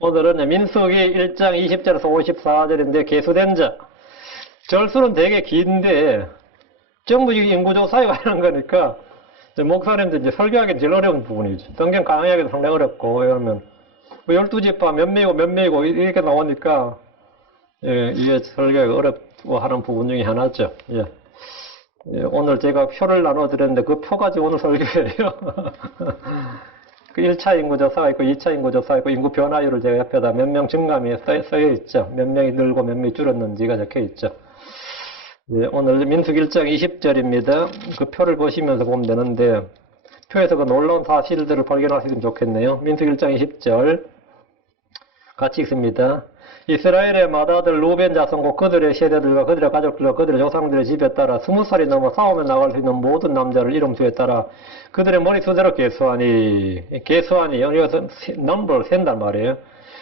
오늘은 민수기 1장 20절에서 54절인데 계수된 자. 절수는 되게 긴데 정부직 인구조사에 관한 거니까 목사님들 이제 설교하기는 제일 어려운 부분이죠. 성경 강의하기도 상당히 어렵고, 왜냐하면 12지파 몇 명이고 몇 명이고 이렇게 나오니까 이게 설교하기 어렵고 하는 부분 중에 하나죠. 오늘 제가 표를 나눠드렸는데 그 표 가지고 오늘 설교예요. 그 1차 인구조사가 있고 2차 인구조사가 있고 인구 변화율을 제가 옆에다 몇 명 증감이 써여 있죠. 몇 명이 늘고 몇 명이 줄었는지가 적혀 있죠. 오늘 민수기 1장 20절입니다. 그 표를 보시면서 보면 되는데 표에서 그 놀라운 사실들을 발견하시면 좋겠네요. 민수기 1장 20절 같이 읽습니다. 이스라엘의 맏아들 루벤 자손과 그들의 세대들과 그들의 가족들과 그들의 조상들의 집에 따라 20살이 넘어 싸움에 나갈 수 있는 모든 남자를 이름수에 따라 그들의 머리 수대로 계수하니 여기서 넘버를 센단 말이에요.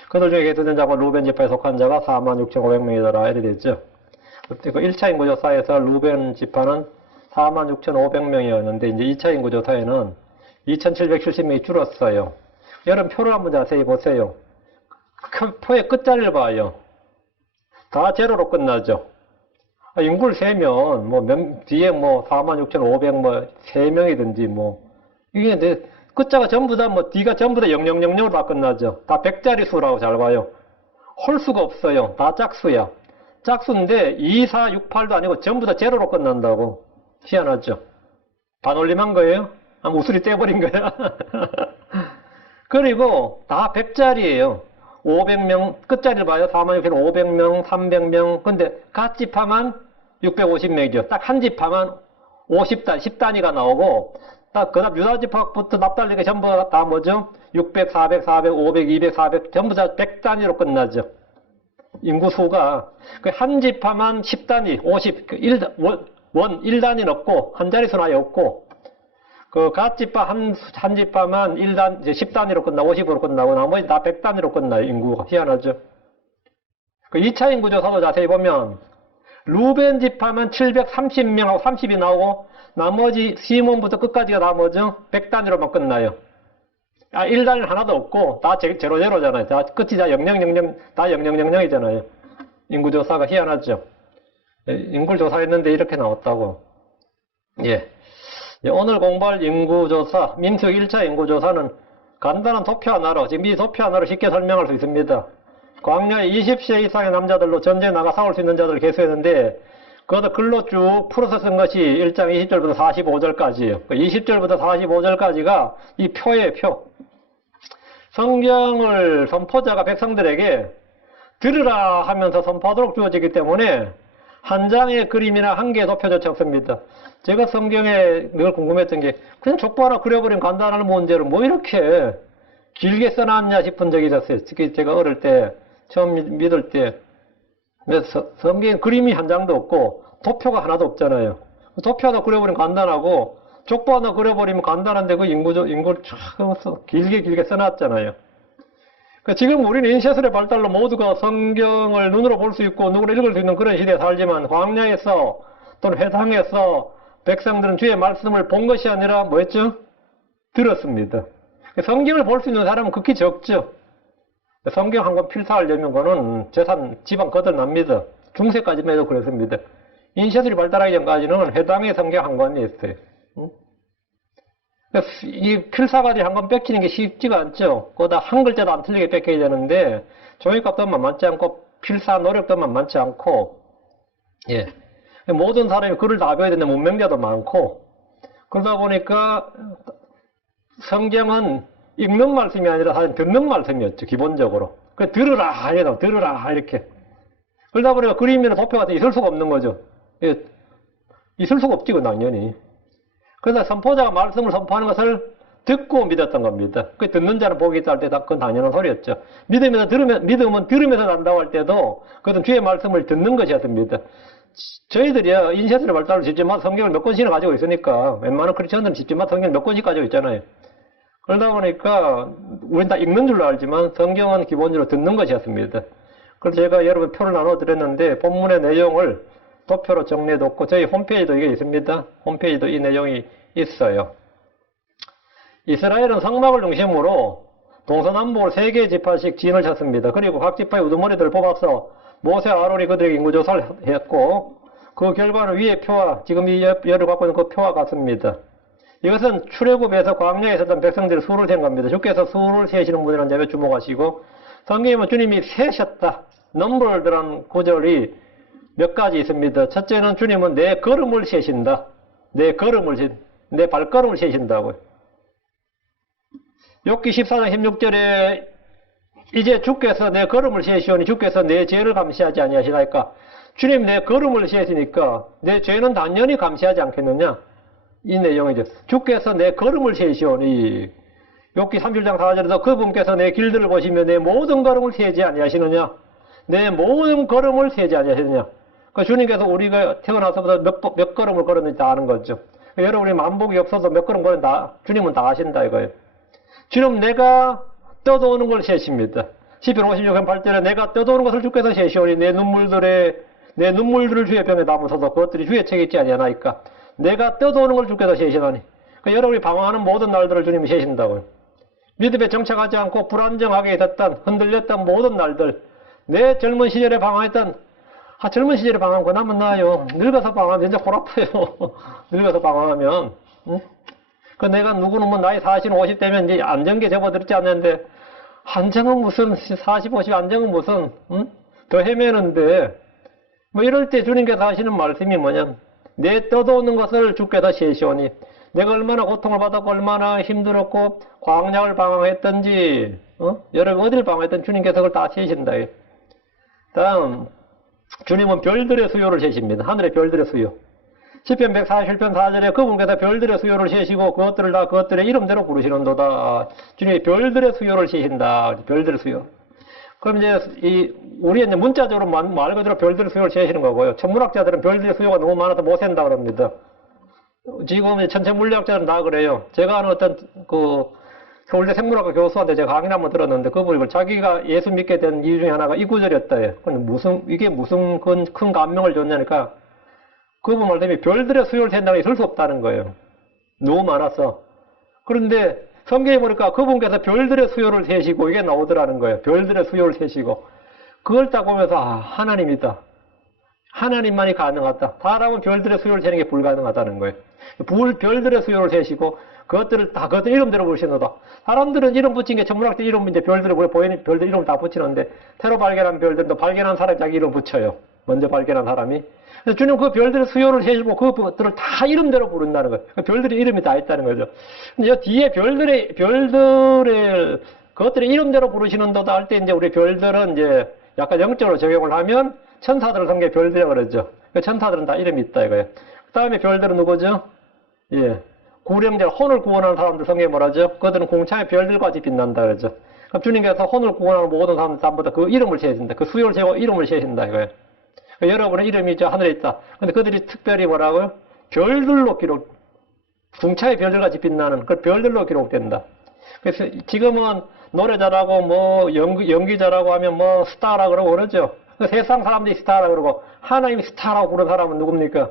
그들 중에 계수된 자가 루벤 지파에 속한 자가 46,500명이더라 이렇게 됐죠. 그때 그 1차 인구조사에서 루벤 지파는 46,500명이었는데 이제 2차 인구조사에는 2,770명이 줄었어요. 여러분 표를 한번 자세히 보세요. 표의 끝자리를 봐요. 다 제로로 끝나죠. 인구를 세면 뒤에 46,500 3명이든지 이게 끝자가 전부 다 D가 전부 다 0000으로 다 끝나죠. 다 100자리 수라고 잘 봐요. 홀수가 없어요. 다 짝수야. 짝수인데 2, 4, 6, 8도 아니고 전부 다 제로로 끝난다고. 희한하죠. 반올림한 거예요? 우수리 떼버린 거야? 그리고 다 100자리예요. 500명, 끝자리를 봐요. 46,500명, 300명. 근데 각 지파만 650명이죠. 딱 한 지파만 50단, 10단위가 나오고, 딱 그 다음 유다 지파부터 납달리가 전부 다 뭐죠? 600, 400, 400, 500, 200, 400, 전부 다 100단위로 끝나죠. 인구수가. 한 지파만 10단위, 50, 1단위는 없고, 한 자릿수는 아예 없고, 각 지파 한 지파만 10단위로 끝나고 50으로 끝나고 나머지 다 100단위로 끝나요. 인구가. 희한하죠. 2차 인구조사도 자세히 보면 루벤 지파만 730명하고 30이 나오고 나머지 시몬부터 끝까지가 다 뭐죠? 100단위로만 끝나요. 1단위는 하나도 없고 다 제로제로잖아요. 다 끝이 다 0000, 다 0000이잖아요. 인구조사가 희한하죠. 인구를 조사했는데 이렇게 나왔다고. 오늘 공부할 인구조사, 민수 1차 인구조사는 간단한 도표 하나로, 지금 이 도표 하나로 쉽게 설명할 수 있습니다. 광야에 20세 이상의 남자들로 전쟁에 나가 싸울 수 있는 자들을 계수했는데, 그것을 글로 쭉 풀어서 쓴 것이 1장 20절부터 45절까지예요. 20절부터 45절까지가 이 표예요, 표. 성경을 선포자가 백성들에게 들으라 하면서 선포하도록 주어지기 때문에 한 장의 그림이나 한 개의 도표도 적습니다. 제가 성경에 늘 궁금했던 게 그냥 족보 하나 그려버린 간단한 문제를 이렇게 길게 써놨냐 싶은 적이 있었어요. 특히 제가 어릴 때 처음 믿을 때 성경에 그림이 한 장도 없고 도표가 하나도 없잖아요. 도표 하나 그려버리면 간단하고 족보 하나 그려버리면 간단한데 그 인구를 쫙 길게 써놨잖아요. 지금 우리는 인쇄술의 발달로 모두가 성경을 눈으로 볼 수 있고 누구나 읽을 수 있는 그런 시대에 살지만 광야에서 또는 회당에서 백성들은 주의 말씀을 본 것이 아니라 뭐였죠? 들었습니다. 성경을 볼 수 있는 사람은 극히 적죠. 성경 한 권 필사하려면 그거는 재산, 지방 거덜납니다. 중세까지만 해도 그랬습니다. 인쇄술이 발달하기 전까지는 회당에 성경 한 권이 있어요. 이 필사가지 한 권 뺏기는 게 쉽지가 않죠. 거기다 한 글자도 안 틀리게 뺏겨야 되는데 종이값도 만만치 않고 필사 노력도 만만치 않고 모든 사람이 글을 다 배워야 되는데 문맹자도 많고 그러다 보니까 성경은 읽는 말씀이 아니라 사실 듣는 말씀이었죠. 기본적으로. 들으라 이렇게. 그러다 보니까 그림이나 도표 같은 게 있을 수가 없는 거죠. 있을 수가 없지 당연히. 그래서 선포자가 말씀을 선포하는 것을 듣고 믿었던 겁니다. 그 듣는 자는 복이 있다 할 때 그건 당연한 소리였죠. 믿음은 들으면서 난다고 할 때도 그것은 주의 말씀을 듣는 것이었습니다. 저희들이요 인쇄술의 발달을 짓지만 성경을 몇 권씩이나 가지고 있으니까 웬만한 크리스천들은 짓지만 성경을 몇 권씩 가지고 있잖아요. 그러다 보니까 우리는 다 읽는 줄로 알지만 성경은 기본적으로 듣는 것이었습니다. 그래서 제가 여러분 표를 나눠드렸는데 본문의 내용을 도표로 정리해뒀고 저희 홈페이지도 이게 있습니다. 홈페이지도 이 내용이 있어요. 이스라엘은 성막을 중심으로 동서남북을 3개의 지파씩 진을 쳤습니다. 그리고 각 지파의 우두머리들을 뽑아서 모세 아론이 그들에게 인구조사를 했고 그 결과는 위의 표와 지금 이 열을 갖고 있는 그 표와 같습니다. 이것은 출애굽에서 광야에 있었던 백성들의 수를 센 겁니다. 주께서 수를 세시는 분이라는 점에 주목하시고 성경에 주님이 세셨다. 넘버드라는 구절이 몇 가지 있습니다. 첫째는 주님은 내 걸음을 세신다. 내 발걸음을 세신다고요. 욥기 14장 16절에 이제 주께서 내 걸음을 세시오니 주께서 내 죄를 감시하지 아니하시나이까. 주님 내 걸음을 세시니까 내 죄는 당연히 감시하지 않겠느냐. 이 내용이죠. 주께서 내 걸음을 세시오니 욥기 37장 4절에서 그분께서 내 길들을 보시며 내 모든 걸음을 세지 아니하시느냐. 내 모든 걸음을 세지 아니하시느냐. 그 주님께서 우리가 태어나서부터 몇 걸음을 걸었는지 다 아는 거죠. 여러분이 만복이 없어서 몇 걸음 걸었는지 주님은 다 아신다 이거예요. 주님 내가 떠도는 걸 세십니다. 시편 56편 8절에 내가 떠도는 것을 주께서 세시오니 내 눈물들을 주의 병에 담으소서 그것들이 주의 책에 있지 아니하나이까. 내가 떠도는 걸 주께서 세시나니. 여러분이 방황하는 모든 날들을 주님이 세신다고요. 믿음에 정착하지 않고 불안정하게 있었던 흔들렸던 모든 날들 내 젊은 시절에 방황했던 젊은 시절에 방황하면 그나마 나아요. 늙어서 방황하면 진짜 골아파요. 늙어서 방황하면 응? 내가 누구는 뭐 나이 40, 50대면 이제 안정기에 접어들지 않는데 안정은 무슨 40, 50 안정은 무슨 응? 더 헤매는데 뭐 이럴 때 주님께서 하시는 말씀이 뭐냐 내 떠도는 것을 주께서 세시오니 내가 얼마나 고통을 받았고 얼마나 힘들었고 광야를 방황했던지 여러분 어딜 방황했던 주님께서 그걸 다 세신다. 다음 주님은 별들의 수요를 세십니다. 하늘의 별들의 수요. 시편 147편 4절에 그분께서 별들의 수요를 세시고 그것들을 다 그것들의 이름대로 부르시는도다. 주님이 별들의 수요를 세신다. 별들의 수요. 그럼 이제 우리 이제 문자적으로 말 그대로 별들의 수요를 세시는 거고요. 천문학자들은 별들의 수요가 너무 많아서 못 센다 그럽니다. 지금 천체 물리학자는 다 그래요. 제가 아는 어떤 서울대 생물학과 교수한테 제가 강의를 한번 들었는데 그분이 이걸 자기가 예수 믿게 된 이유 중에 하나가 이 구절이었다. 근데 이게 무슨 큰 감명을 줬냐니까 그분 말씀이 별들의 수요를 센다는 게 있을 수 없다는 거예요. 너무 많아서. 그런데 성경에 보니까 그분께서 별들의 수요를 세시고 이게 나오더라는 거예요. 별들의 수요를 세시고. 그걸 딱 보면서 하나님이다. 하나님만이 가능하다. 사람은 별들의 수요를 세는 게 불가능하다는 거예요. 별들의 수요를 세시고 그것들을 다 그것들 이름대로 부르시는다. 사람들은 이름 붙인 게 천문학자 이름 이제 별들을 보이는 별들 이름 다 붙이는데 새로 발견한 별들도 발견한 사람이 자기 이름 붙여요. 먼저 발견한 사람이. 그래서 주님 그 별들의 수요를 세시고 그것들을 다 이름대로 부른다는 거예요. 별들의 이름이 다 있다는 거죠. 근데 저 뒤에 별들의 그것들의 이름대로 부르시는도다 할 때 이제 우리 별들은 이제 약간 영적으로 적용을 하면 천사들을 성경에 별들이라고 그러죠. 천사들은 다 이름이 있다 이거예요. 그 다음에 별들은 누구죠? 예. 구령자, 혼을 구원하는 사람들 성경에 뭐라죠? 그들은 공창의 별들까지 빛난다 그러죠. 그럼 주님께서 혼을 구원하는 모든 사람들 전부 다 그 이름을 세신다. 그 수요를 세고 이름을 세신다 이거예요. 그러니까 여러분의 이름이 저 하늘에 있다. 근데 그들이 특별히 뭐라고요? 별들로 궁창의 별들같이 빛나는 그 별들로 기록된다. 그래서 지금은 노래 잘하고 뭐 연기 잘하고 하면 뭐 스타라 그러고 그러죠. 세상 사람들이 스타라 그러고 하나님이 스타라고 부르는 사람은 누굽니까?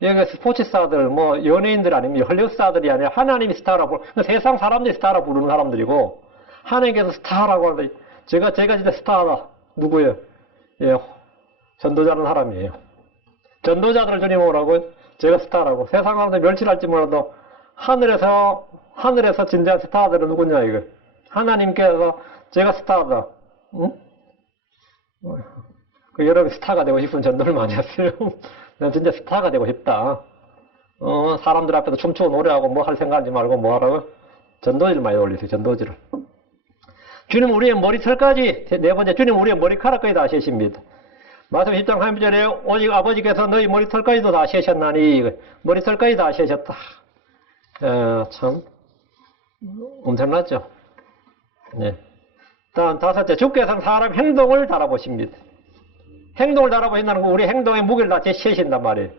여기 스포츠 스타들, 뭐 연예인들 아닙니다. 헐리우드 스타들이 아니라 하나님이 스타라고 세상 사람들이 스타라고 부르는 사람들이고 하나님께서 스타라고 하는데 제가 진짜 스타다. 누구예요? 예, 전도자는 사람이에요. 전도자들을 주님 오라고 제가 스타라고. 세상 사람들 멸치할지 몰라도 하늘에서 진정한 스타들은 누구냐 이거. 하나님께서 제가 스타다. 응? 여러분 스타가 되고 싶으면 전도를 많이 하세요. 난 진짜 스타가 되고 싶다. 사람들 앞에서 춤추고 노래하고 뭐 할 생각하지 말고 뭐 하라고? 전도지를 많이 올리세요. 전도지를. 주님 우리의 머리털까지 네 번째 주님 우리의 머리카락까지 다 세십니다. 마태복음 10장 30절에 오직 아버지께서 너희 머리털까지도 다 세셨나니 머리털까지 다 세셨다. 참 엄청났죠. 네. 다음 다섯째 주께서는 사람 행동을 달아보십니다. 행동을 달아보신다는 거 우리 행동의 무게를 다 제시하신단 말이에요.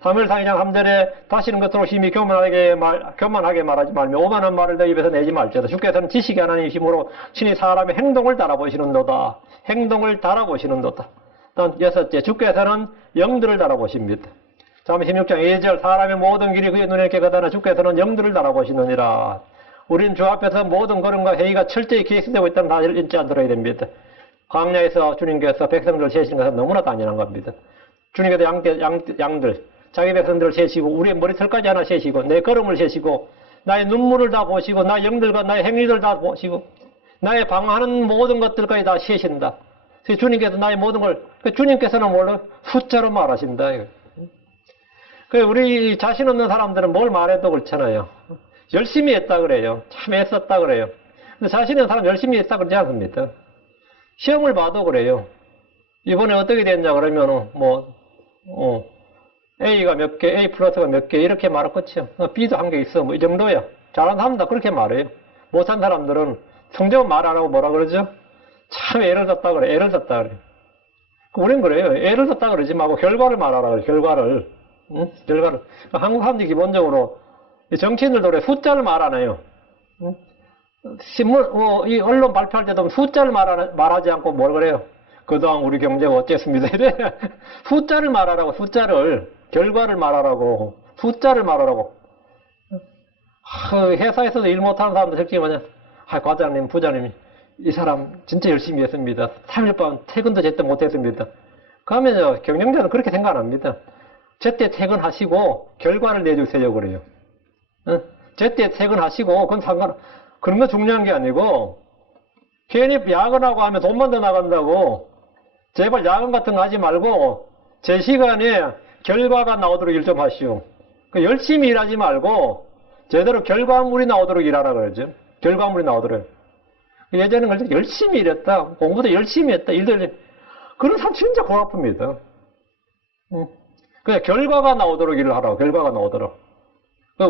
사무엘상 2장 3절에 다시는 것으로 심히 교만하게 말하지 말며 오만한 말을 너 입에서 내지 말지어다. 주께서는 지식의 하나님이시므로 친히 사람의 행동을 달아보시는도다. 행동을 달아보시는도다. 다음 여섯째 주께서는 영들을 달아보십니다. 잠언 16장 2절 사람의 모든 길이 그의 눈에 깨끗하나 주께서는 영들을 달아보시느니라. 우린 주 앞에서 모든 걸음과 회의가 철저히 계획되고 있다는 사실을 잊지 않도록 해야 됩니다. 광야에서 주님께서 백성들을 세시는 것은 너무나 당연한 겁니다. 주님께서 양들, 자기 백성들을 세시고 우리의 머리털까지 하나 세시고 내 걸음을 세시고 나의 눈물을 다 보시고 나의 영들과 나의 행위들 다 보시고 나의 방하는 모든 것들까지 다 세신다. 그래서 주님께서 나의 모든 걸 주님께서는 원래 숫자로 말하신다. 우리 자신 없는 사람들은 뭘 말해도 그렇잖아요. 열심히 했다 그래요. 참 애썼다 그래요. 근데 자신 있는 사람 열심히 했다 그러지 않습니다. 시험을 봐도 그래요. 이번에 어떻게 됐냐 그러면 A가 몇 개, A 플러스가 몇 개 이렇게 말할 것이요. B도 한 개 있어. 뭐 이 정도야. 잘하는 사람은 다 그렇게 말해요. 못한 사람들은 성적은 말 안 하고 뭐라 그러죠? 참 애를 썼다 그래. 애를 썼다 그래. 우린 그래요. 애를 썼다 그러지 말고 결과를 말하라 그래. 결과를. 응? 결과를. 한국 사람들이 기본적으로 정치인들도 그래. 숫자를 말 안 해요. 응? 신문, 이 언론 발표할 때도 숫자를 말하지 않고 뭘 그래요? 그동안 우리 경제가 어땠습니다. 이래. 숫자를 말하라고, 숫자를. 결과를 말하라고. 숫자를 말하라고. 회사에서도 일 못하는 사람들 특징이 뭐냐? 과장님, 부장님, 이 사람 진짜 열심히 했습니다. 3일 밤 퇴근도 제때 못했습니다. 그러면요, 경영자는 그렇게 생각 안 합니다. 제때 퇴근하시고 결과를 내주세요 그래요. 제때 퇴근하시고 그런 거 중요한 게 아니고 괜히 야근하고 하면 돈만 더 나간다고 제발 야근 같은 거 하지 말고 제 시간에 결과가 나오도록 일 좀 하시오. 열심히 일하지 말고 제대로 결과물이 나오도록 일하라 그러죠. 결과물이 나오도록. 예전에는 그래서 열심히 일했다. 공부도 열심히 했다. 그런 사람 진짜 고아픕니다. 그냥 결과가 나오도록 일을 하라고. 결과가 나오도록.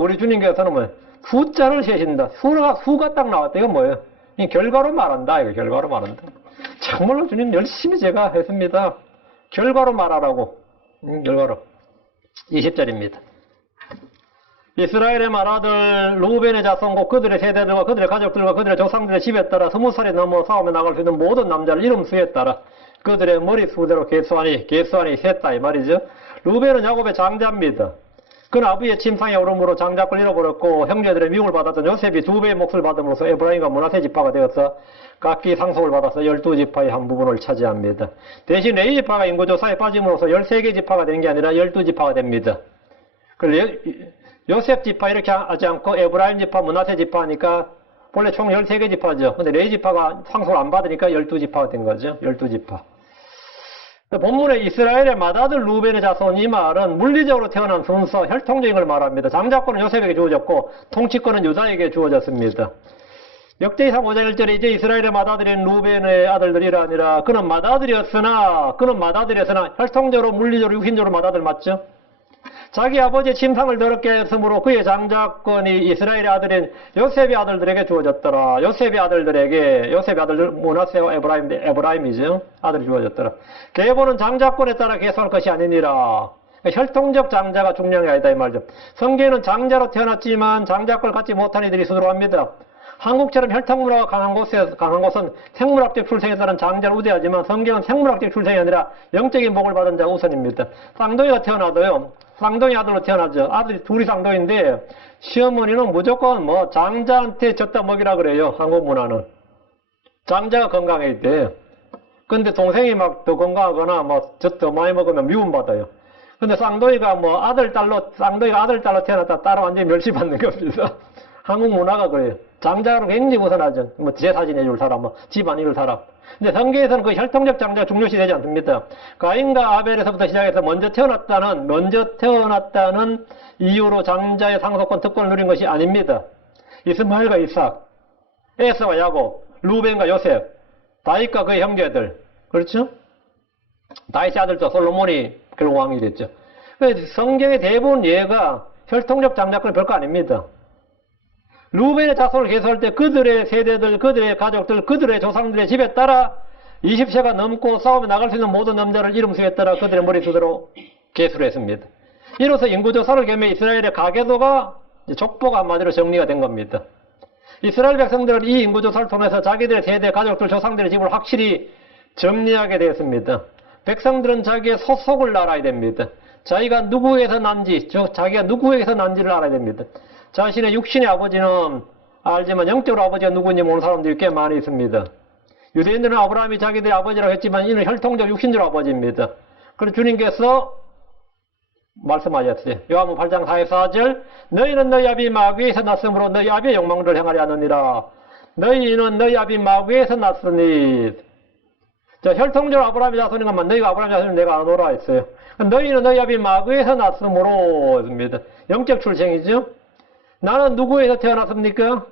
우리 주님께서는 뭐 숫자를 세신다. 수가 딱 나왔다. 이건 뭐예요? 결과로 말한다. 이거 결과로 말한다. 정말로 주님 열심히 제가 했습니다. 결과로 말하라고. 결과로. 20절입니다. 이스라엘의 말아들 루벤의 자손과 그들의 세대들과 그들의 가족들과 그들의 조상들의 집에 따라 20살이 넘어 싸움에 나갈 수 있는 모든 남자를 이름 수에 따라 그들의 머릿수대로 계수하니 셌다 이 말이죠. 루벤은 야곱의 장자입니다. 그는 아버지의 침상에 오름으로 장자권을 잃어버렸고 형제들의 미움을 받았던 요셉이 2배의 몫을 받음으로써 에브라임과 므낫세 지파가 되어서 각기 상속을 받아서 12지파의 한 부분을 차지합니다. 대신 레위 지파가 인구조사에 빠짐으로써 13개 지파가 된 게 아니라 12지파가 됩니다. 요셉 지파 이렇게 하지 않고 에브라임 지파, 므낫세 지파 하니까 원래 총 13개 지파죠. 근데 레위 지파가 상속을 안 받으니까 12지파가 된 거죠. 12지파. 본문에 이스라엘의 맏아들 루벤의 자손 이 말은 물리적으로 태어난 순서, 혈통적인 걸 말합니다. 장자권은 요셉에게 주어졌고 통치권은 유다에게 주어졌습니다. 역대기상 5장 1절에 이제 이스라엘의 맏아들인 루벤의 아들들이라 아니라 그는 맏아들이었으나 혈통적으로 물리적으로 육신적으로 맏아들 맞죠? 자기 아버지의 침상을 더럽게 했으므로 그의 장자권이 이스라엘의 아들인 요셉의 아들들에게 주어졌더라. 요셉의 아들들 므낫세와 에브라임이죠. 아들이 주어졌더라. 계보는 장자권에 따라 계수할 것이 아니니라. 혈통적 장자가 중요한 게 아니다 이 말이죠. 성경에는 장자로 태어났지만 장자권을 갖지 못한 이들이 수두룩합니다. 한국처럼 혈통문화가 강한 곳은 생물학적 출생에 따른 장자를 우대하지만 성경은 생물학적 출생이 아니라 영적인 복을 받은 자가 우선입니다. 쌍둥이가 태어나도요. 쌍둥이 아들로 태어나죠. 아들이 둘이 쌍둥이인데 시어머니는 무조건 장자한테 젖다 먹이라 그래요. 한국 문화는. 장자가 건강해야 돼. 근데 동생이 막 더 건강하거나 젖 더 많이 먹으면 미움받아요. 근데 쌍둥이가 쌍둥이가 아들, 딸로 태어났다 딸은 완전히 멸시받는 겁니다. 한국 문화가 그래요. 장자로 굉장히 우선하죠. 제 사진 해줄 사람, 집안 이룰 사람. 근데 성경에서는 그 혈통적 장자가 중요시 되지 않습니다. 가인과 아벨에서부터 시작해서 먼저 태어났다는 이유로 장자의 상속권, 특권을 누린 것이 아닙니다. 이스마엘과 이삭, 에서와 야곱, 루벤과 요셉, 다윗과 그의 형제들. 그렇죠? 다윗의 아들도 솔로몬이 결국 왕이 됐죠. 성경의 대부분 예가 혈통적 장자권이 별거 아닙니다. 루벤의 자손을 계수할 때 그들의 세대들, 그들의 가족들, 그들의 조상들의 집에 따라 20세가 넘고 싸움에 나갈 수 있는 모든 남자를 이름수에 따라 그들의 머릿수대로 계수를 했습니다. 이로써 인구조사를 겸해 이스라엘의 가계도가 족보가 한마디로 정리가 된 겁니다. 이스라엘 백성들은 이 인구조사를 통해서 자기들의 세대, 가족들, 조상들의 집을 확실히 정리하게 되었습니다. 백성들은 자기의 소속을 알아야 됩니다. 자기가 누구에서 난지, 즉 자기가 누구에게서 난지를 알아야 됩니다. 자신의 육신의 아버지는 알지만 영적으로 아버지가 누구인지 모르는 사람들이 꽤 많이 있습니다. 유대인들은 아브라함이 자기들의 아버지라고 했지만 이는 혈통적 육신적 아버지입니다. 그래서 주님께서 말씀하셨어요. 요한복음 8장 44절 너희는 너희 아비 마귀에서 났으므로 너희 아비의 욕망을 행하려 하느니라. 너희는 너희 아비 마귀에서 났으니. 자, 혈통적으로 아브라함이 자손인 것만 너희가 아브라함 자손인 내가 아노라 했어요. 너희는 너희 아비 마귀에서 났으므로 했습니다. 영적 출생이죠. 나는 누구에서 태어났습니까?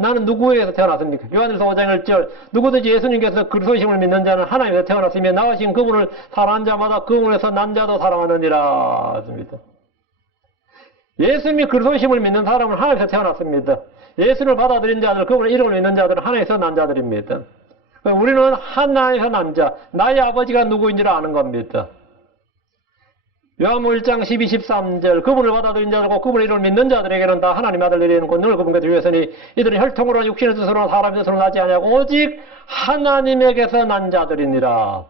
나는 누구에서 태어났습니까? 요한일서 5장 1절 누구든지 예수님께서 그리스도심을 믿는 자는 하나님에서 태어났으며 나으신 그분을 사랑하는 자마다 그분에서 난 자도 사랑하느니라 했습니다. 예수님이 그리스도심을 믿는 사람은 하나님에서 태어났습니다. 예수를 받아들인 자들, 그분의 이름을 믿는 자들은 하나님에서 난 자들입니다. 우리는 하나님에서 난 자, 나의 아버지가 누구인지를 아는 겁니다. 요한복음 1장 12, 13절 그분을 받아들인 자들과 그분의 이름을 믿는 자들에게는 다 하나님 아들들이는 권능을 그분께 주셨으니 이들은 혈통으로나 육신의 뜻으로나 사람의 뜻으로 나지 아니하고 오직 하나님에게서 난 자들이니라.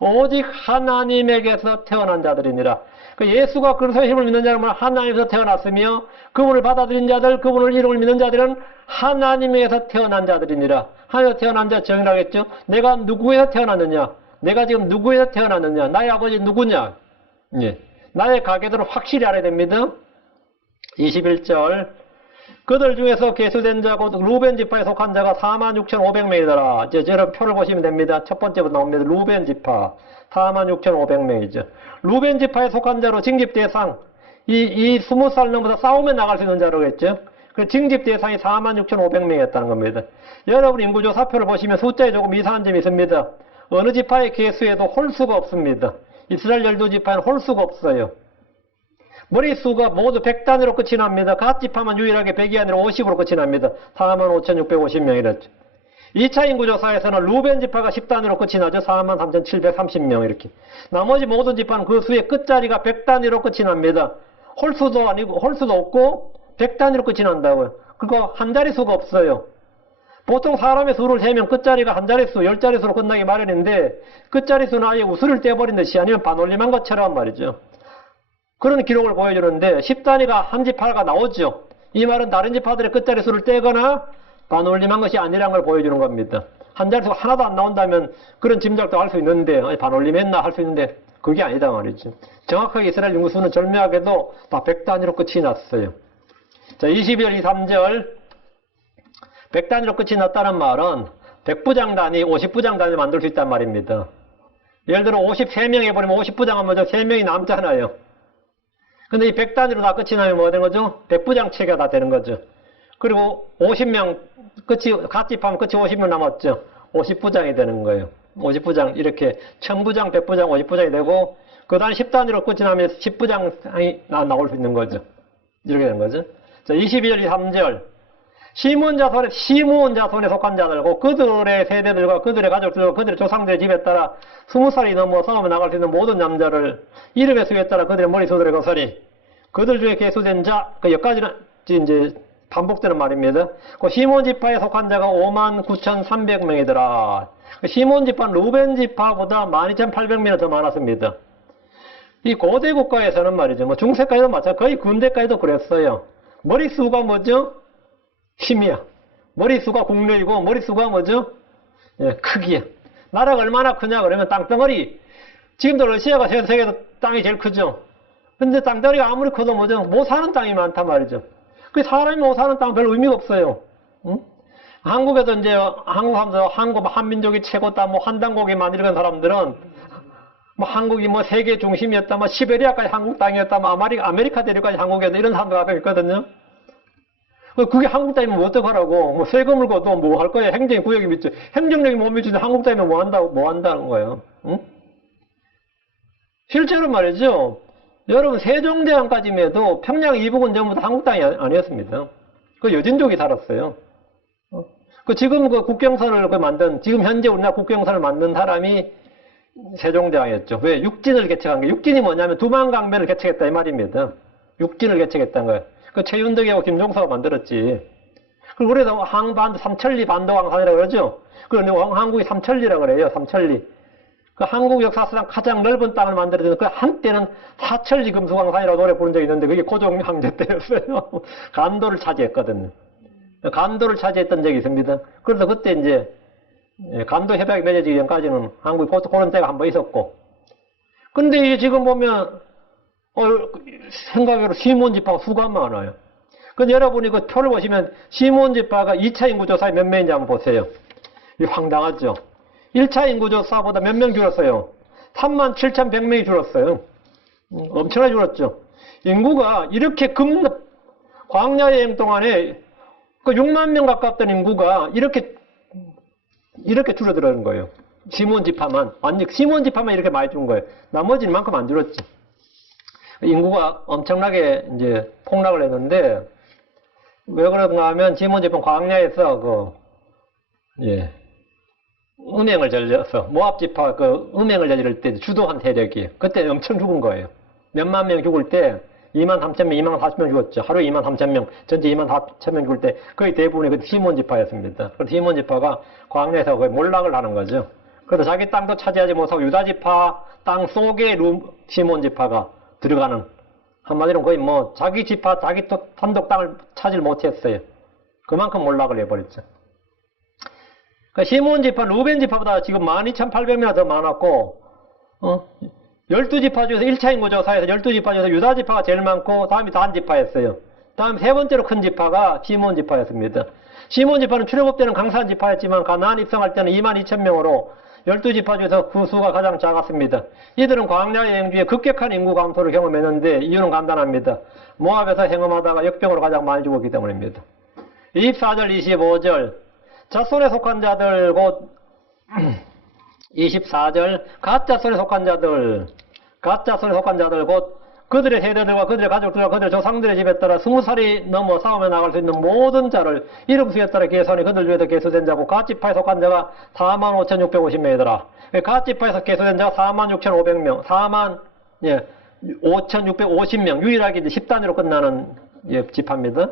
오직 하나님에게서 태어난 자들이니라. 예수가 그리스도의 힘을 믿는 자는 하나님에서 태어났으며 그분을 받아들인 자들, 그분의 이름을 믿는 자들은 하나님에게서 태어난 자들이니라. 하나님에서 태어난 자 정의라겠죠. 내가 누구에서 태어났느냐? 내가 지금 누구에서 태어났느냐? 나의 아버지 누구냐? 예. 나의 가계들을 확실히 알아야 됩니다. 21절 그들 중에서 계수된 자고 루벤 지파에 속한 자가 46,500명이더라. 이제 여러분 표를 보시면 됩니다. 첫 번째부터 나옵니다. 루벤 지파 46,500명이죠. 루벤 지파에 속한 자로 징집 대상 이 20살 넘어서 싸움에 나갈 수 있는 자로겠죠. 그 징집 대상이 46,500명이었다는 겁니다. 여러분 인구조사표를 보시면 숫자에 조금 이상한 점이 있습니다. 어느 지파의 계수에도 홀수가 없습니다. 이스라엘 12지파에는 홀수가 없어요. 머릿수가 모두 100단위로 끝이 납니다. 각 지파만 유일하게 100이 아니라 50으로 끝이 납니다. 45,650명이랬죠. 2차 인구조사에서는 루벤 지파가 10단위로 끝이 나죠. 43,730명 이렇게. 나머지 모든 지파는 그 수의 끝자리가 100단위로 끝이 납니다. 홀수도 아니고 홀수도 없고 100단위로 끝이 난다고요. 그리고 한 자릿수가 없어요. 보통 사람의 수를 세면 끝자리가 한 자릿수, 10자릿수로 끝나기 마련인데 끝자릿수는 아예 우수를 떼버린 듯이 아니면 반올림한 것처럼 말이죠. 그런 기록을 보여주는데 10단위가 한 지파가 나오죠. 이 말은 다른 지파들의 끝자릿수를 떼거나 반올림한 것이 아니라는 걸 보여주는 겁니다. 한 자릿수가 하나도 안 나온다면 그런 짐작도 할 수 있는데 반올림했나 할 수 있는데 그게 아니다 말이죠. 정확하게 이스라엘 인구수는 절묘하게도 다 100단위로 끝이 났어요. 자, 22절 23절 100단위로 끝이 났다는 말은 100부장 단위, 50부장 단위 만들 수 있단 말입니다. 예를 들어 53명 해버리면 50부장 하면 3명이 남잖아요. 근데 이 100단위로 다 끝이 나면 뭐가 되는 거죠? 100부장 체계가 다 되는 거죠. 그리고 50명, 끝이, 갓집하면 끝이 50명 남았죠. 50부장이 되는 거예요. 50부장, 이렇게 1000부장, 100부장, 50부장이 되고, 그 다음 10단위로 끝이 나면 10부장이 나올 수 있는 거죠. 이렇게 되는 거죠. 자, 22절, 23절. 시므온 자손에 속한 자들고 그들의 세대들과 그들의 가족들과 그들의 조상들의 집에 따라 20살이 넘어 성함에 나갈 수 있는 모든 남자를 이름의 수에 따라 그들의 머리수들의 것을 그들 중에 계수된 자, 여기까지는 이제 반복되는 말입니다. 그 시므온 지파에 속한 자가 59,300명이더라. 시므온 지파는 루벤 지파보다 12,800명이 더 많았습니다. 이 고대 국가에서는 말이죠. 뭐 중세까지도 마찬가지, 거의 군대까지도 그랬어요. 머리수가 뭐죠? 힘이야. 머리수가 국력이고 머리수가 뭐죠? 예, 크기야. 나라가 얼마나 크냐 그러면 땅덩어리. 지금도 러시아가 전 세계에서 땅이 제일 크죠. 근데 땅덩어리가 아무리 커도 뭐죠? 못 사는 땅이 많단 말이죠. 그 사람이 못 사는 땅은 별 의미가 없어요. 응? 한국에서 이제 한국 사람들 한국 한민족이 최고다 뭐 한당고기만 이런 사람들은 뭐 한국이 뭐 세계 중심이었다 뭐 시베리아까지 한국 땅이었다 뭐 아메리카 대륙까지 한국이었다 이런 사람들 앞에 있거든요. 그게 한국 땅이면 뭐 어떡하라고. 뭐 세금을 걷도 뭐 할 거야. 행정의 구역이 미쳐. 행정력이 못 미치는데 한국 땅이면 뭐 한다는 거예요. 응? 실제로 말이죠. 여러분, 세종대왕까지만 해도 평양 이북은 전부 다 한국 땅이 아니었습니다. 그 여진족이 살았어요. 그 지금 그 국경선을 지금 현재 우리나라 국경선을 만든 사람이 세종대왕이었죠. 왜? 육진을 개척한 거예요. 육진이 뭐냐면 두만강변을 개척했다 이 말입니다. 육진을 개척했다는 거예요. 그 최윤덕이하고 김종서가 만들었지. 그리고 우리도 항반도 삼천리 반도강산이라고 그러죠. 그런데 한국이 삼천리라고 그래요. 삼천리. 그 한국 역사상 가장 넓은 땅을 만들어준 그 한때는 사천리 금수강산이라고 노래 부른 적이 있는데 그게 고종 황제 때였어요. 간도를 차지했거든요. 간도를 차지했던 적이 있습니다. 그래서 그때 이제 간도 협약이 맺어지기 전까지는 한국이 그런 때가 한 번 있었고. 근데 이게 지금 보면 생각으로 시몬지파가 수가 많아요. 근데 여러분이 그 표를 보시면 시몬지파가 2차 인구조사에 몇 명인지 한번 보세요. 이 황당하죠. 1차 인구조사보다 몇 명 줄었어요? 37,100명이 줄었어요. 엄청나게 줄었죠. 인구가 이렇게 광야 여행 동안에 그 6만 명 가깝던 인구가 이렇게 줄어들는 거예요. 시몬지파만. 완전 시몬지파만 이렇게 많이 준 거예요. 나머지는 이만큼 안 줄었지. 인구가 엄청나게 이제 폭락을 했는데, 왜 그런가 하면 시몬지파 광야에서 음행을 저질러서, 모압지파 음행을 저지를 때 주도한 세력이에요. 그때 엄청 죽은 거예요. 몇만 명 죽을 때 23,000명, 24,000명 죽었죠. 하루에 23,000명, 전체 24,000명 죽을 때 거의 대부분이 그 시몬지파였습니다. 그래서 시몬지파가 광야에서 거의 몰락을 하는 거죠. 그래서 자기 땅도 차지하지 못하고 유다지파 땅 속에 시몬지파가 들어가는, 한마디로 거의 자기 지파, 자기 단독 땅을 차지 못했어요. 그만큼 몰락을 해버렸죠. 그러니까 시몬지파, 루벤지파보다 지금 12,800명이나 더 많았고, 12지파 중에서 1차 인구조사에서 12지파 중에서 유다지파가 제일 많고, 다음이 단지파였어요. 다음 세 번째로 큰 지파가 시몬지파였습니다. 시몬지파는 출애굽 때는 강산 지파였지만, 가나안 입성할 때는 22,000명으로 12지파 중에서 그 수가 가장 작았습니다. 이들은 광야 여행 중에 급격한 인구 감소를 경험했는데, 이유는 간단합니다. 모압에서 행음하다가 역병으로 가장 많이 죽었기 때문입니다. 24절, 25절, 잣손에 속한 자들, 곧 24절, 갓잣손에 속한 자들, 곧 그들의 세대들과 그들의 가족들과 그들의 조상들의 집에 따라 20살이 넘어 싸움에 나갈 수 있는 모든 자를 이름 수에 따라 계산이 그들 중에서 계수된 자고, 갓지파에 속한 자가 45,650명이더라. 갓지파에서 계수된 자가 46,500명, 45,650명, 유일하게 이제 10단위로 끝나는 지파입니다.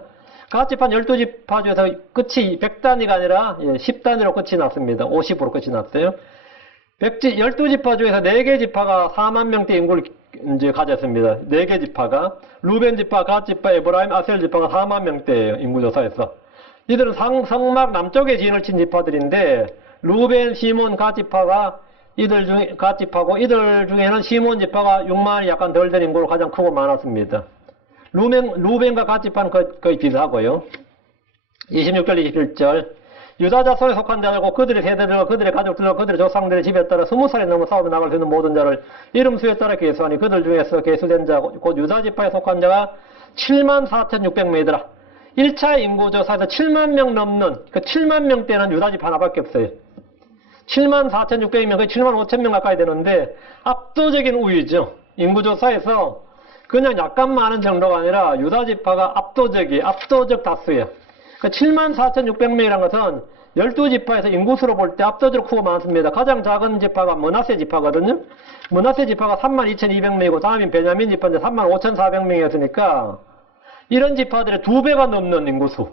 갓지파는 12지파 중에서 끝이 100단위가 아니라 10단위로 끝이 났습니다. 50으로 끝이 났어요. 12지파 중에서 4개 지파가 4만 명대 인구를 이제 가졌습니다. 4개 지파가. 루벤 지파, 갓 지파, 에브라임, 아셀 지파가 4만 명대예요. 인구조사에서. 이들은 성막 남쪽에 진을 친 지파들인데, 루벤, 시몬, 갓 지파가 갓 지파고, 이들 중에는 시몬 지파가 6만이 약간 덜 된 인구로 가장 크고 많았습니다. 루벤과 갓 지파는 거의 비슷하고요. 26절, 27절. 유다 자손에 속한 자들과 그들의 세대들과 그들의 가족들과 그들의 조상들의 집에 따라 20살이 넘어 싸움에 나갈 수 있는 모든 자를 이름 수에 따라 계수하니, 그들 중에서 계수된 자, 곧 유다 지파에 속한 자가 74,600명이더라. 1차 인구조사에서 7만 명 넘는, 그 7만 명대는 유다 지파 하나밖에 없어요. 74,600명, 거의 75,000명 가까이 되는데, 압도적인 우위죠. 인구조사에서 그냥 약간 많은 정도가 아니라 유다 지파가 압도적 다수예요. 그 74,600명이라는 것은 12지파에서 인구수로 볼 때 압도적으로 크고 많습니다. 가장 작은 지파가 므낫세 지파거든요. 므낫세 지파가 32,200명이고, 다음인 베냐민 지파인데 35,400명이었으니까, 이런 지파들의 2배가 넘는 인구수.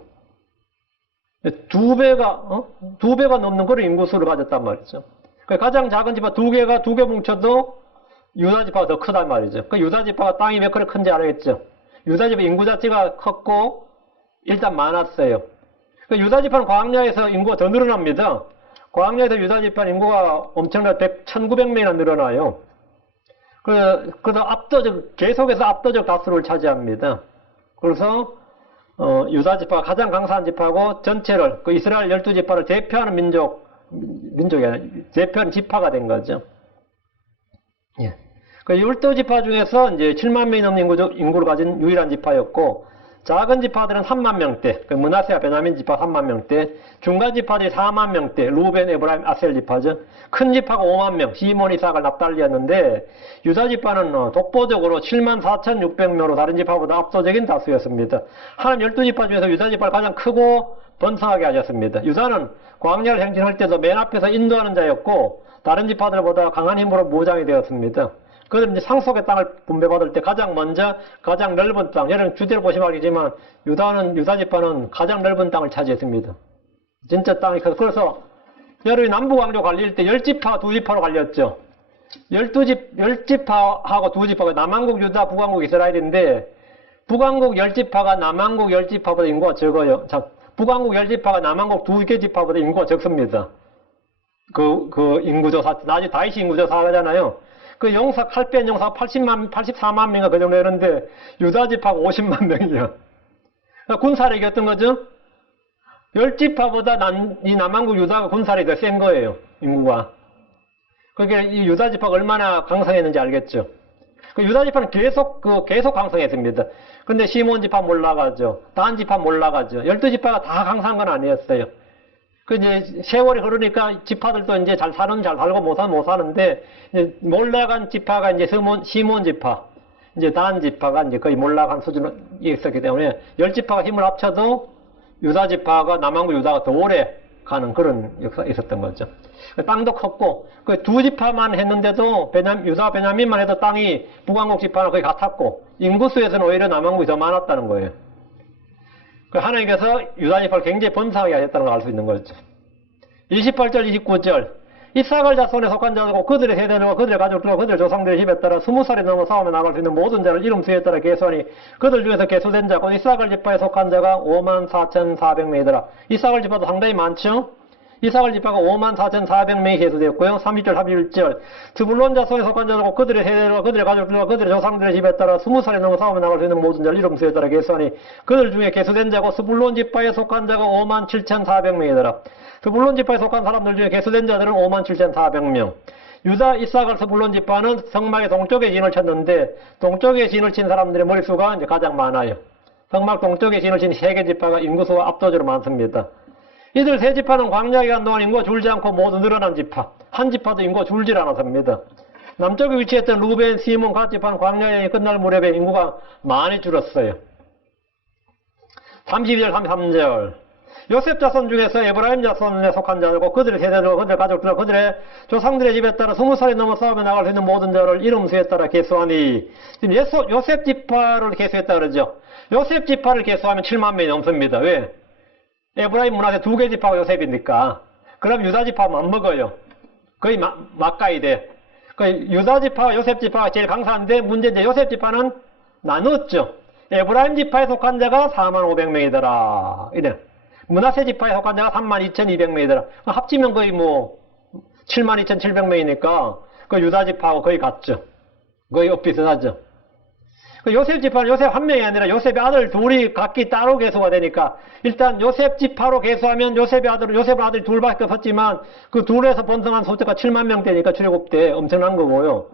2배가 넘는 그런 인구수를 가졌단 말이죠. 가장 작은 지파 2개 뭉쳐도 유다 지파가 더 크단 말이죠. 유다 지파가 땅이 몇 그릇 큰지 알겠죠. 유다 지파 인구 자체가 컸고, 일단 많았어요. 유다 지파는 광야에서 인구가 더 늘어납니다. 광야에서 유다 지파는 인구가 엄청나게 1,900명이나 늘어나요. 그래서 계속해서 압도적 다수를 차지합니다. 그래서, 유다 지파가 가장 강사한 지파고, 전체를, 이스라엘 12지파를 대표하는 민족이 아니라, 대표하는 지파가 된 거죠. 예. 12지파 중에서 이제 7만 명이 넘는 인구를 가진 유일한 지파였고, 작은 지파들은 3만 명대, 므낫세와 베냐민 지파 3만 명대, 중간 지파들이 4만 명대, 루벤, 에브라임, 아셀 지파죠. 큰 지파가 5만 명, 시몬, 이삭을 납달리였는데, 유다 지파는 독보적으로 74,600명으로 다른 지파보다 압도적인 다수였습니다. 하나님 12지파 중에서 유다 지파를 가장 크고 번성하게 하셨습니다. 유다는 광야를 행진할 때도 맨 앞에서 인도하는 자였고, 다른 지파들보다 강한 힘으로 무장이 되었습니다. 그들은 이제 상속의 땅을 분배받을 때 가장 먼저 가장 넓은 땅, 여러분 주대를 보시면 알겠지만 유다 지파는 가장 넓은 땅을 차지했습니다. 진짜 땅이 커서. 그래서 여러분이 남북왕조 갈릴 때 10지파, 2지파로 갈렸죠. 10지파하고 2지파가 남한국 유다, 북한국 이스라엘인데, 북한국 10지파가 남한국 10지파보다 인구가 적어요. 자, 북왕국 10지파가 남왕국 2개 지파보다 인구가 적습니다. 그 인구조사, 나중에 다이시 인구조사 하잖아요. 그 용사, 칼뺀 용사가 84만 명인가 그 정도 되는데, 유다 지파가 50만 명이야. 그러니까 군사력이 어떤 거죠? 10지파보다 이 남왕국 유다가 군사력이 더 센 거예요, 인구가. 그게 이 유다 지파가 얼마나 강성했는지 알겠죠? 그 유다 지파는 계속 강성했습니다. 근데 시몬 지파 몰라가죠. 단 지파 몰라가죠. 12지파가 다 강성한 건 아니었어요. 그 이제 세월이 흐르니까 지파들도 이제 잘 살고 못 사는데, 이제 몰락한 지파가 이제 시몬 지파, 이제 단 지파가 이제 거의 몰락한 수준에 있었기 때문에 10지파가 힘을 합쳐도 유다 지파가 남왕국 유다가 더 오래 가는 그런 역사가 있었던 거죠. 땅도 컸고, 그 2지파만 했는데도 유다 베냐민만 해도 땅이 북왕국 지파랑 거의 같았고, 인구수에서는 오히려 남왕국이 더 많았다는 거예요. 하나님께서 유다 지파를 굉장히 번성하게 하셨다는 걸 알 수 있는 거죠. 28절, 29절. 이사갈 자손에 속한 자들과 그들의 세대들과 그들의 가족들과 그들의 조상들의 힘에 따라 20살이 넘어 싸움에 나갈 수 있는 모든 자를 이름 수에 따라 계수하니 그들 중에서 계수된 자, 곧 이사갈 지파에 속한 자가 54,400명이더라. 이사갈 지파도 상당히 많죠? 이사갈 지파가 54,400명이 계수되었고요. 30절, 31절. 드불론 자손에 속한 자들과 그들의 세대들과 그들의 가족들과 그들의 조상들의 집에 따라 20살이 넘어 싸움에 나갈 수 있는 모든 자를 이름 수에 따라 계수하니 그들 중에 계수된 자고 스불론 지파에 속한 자가 57,400명이더라. 스불론 지파에 속한 사람들 중에 계수된 자들은 57,400명. 유다, 이사갈, 스불론 지파는 성막의 동쪽에 진을 쳤는데 동쪽에 진을 친 사람들의 머릿수가 이제 가장 많아요. 성막 동쪽에 진을 친 3개 지파가 인구수가 압도적으로 많습니다. 이들 3지파는 광야 기간 동안 인구가 줄지 않고 모두 늘어난 지파. 한 지파도 인구가 줄질 않았습니다. 남쪽에 위치했던 루벤, 시몬, 갓 지파는 광야 여행이 끝날 무렵에 인구가 많이 줄었어요. 32절, 33절. 요셉 자손 중에서 에브라임 자손에 속한 자들과 그들의 세대들과 그들의 가족들과 그들의 조상들의 집에 따라 20살이 넘어 싸움에 나갈 수 있는 모든 자를 이름 수에 따라 계수하니, 지금 요셉 지파를 계수했다 그러죠. 요셉 지파를 계수하면 7만 명이 넘습니다. 왜? 에브라임 문화세 2개 지파가 요셉이니까. 그럼 유다 지파만 안 먹어요. 거의 막가이 돼. 유다 지파와 요셉 지파가 제일 강사인데, 문제는 요셉 지파는 나눴죠. 에브라임 지파에 속한 자가 45,000명이더라. 이래. 문하세 지파에 속한 자가 32,200명이더라. 합치면 거의 72,700명이니까 그 유다 지파하고 거의 같죠. 거의 비슷하죠. 요셉 지파는 요셉 한 명이 아니라 요셉의 아들 둘이 각기 따로 계수가 되니까, 일단 요셉 지파로 계수하면 요셉의 아들 둘밖에 없었지만 그 둘에서 번성한 숫자가 7만 명대니까 출애굽때 엄청난 거고요.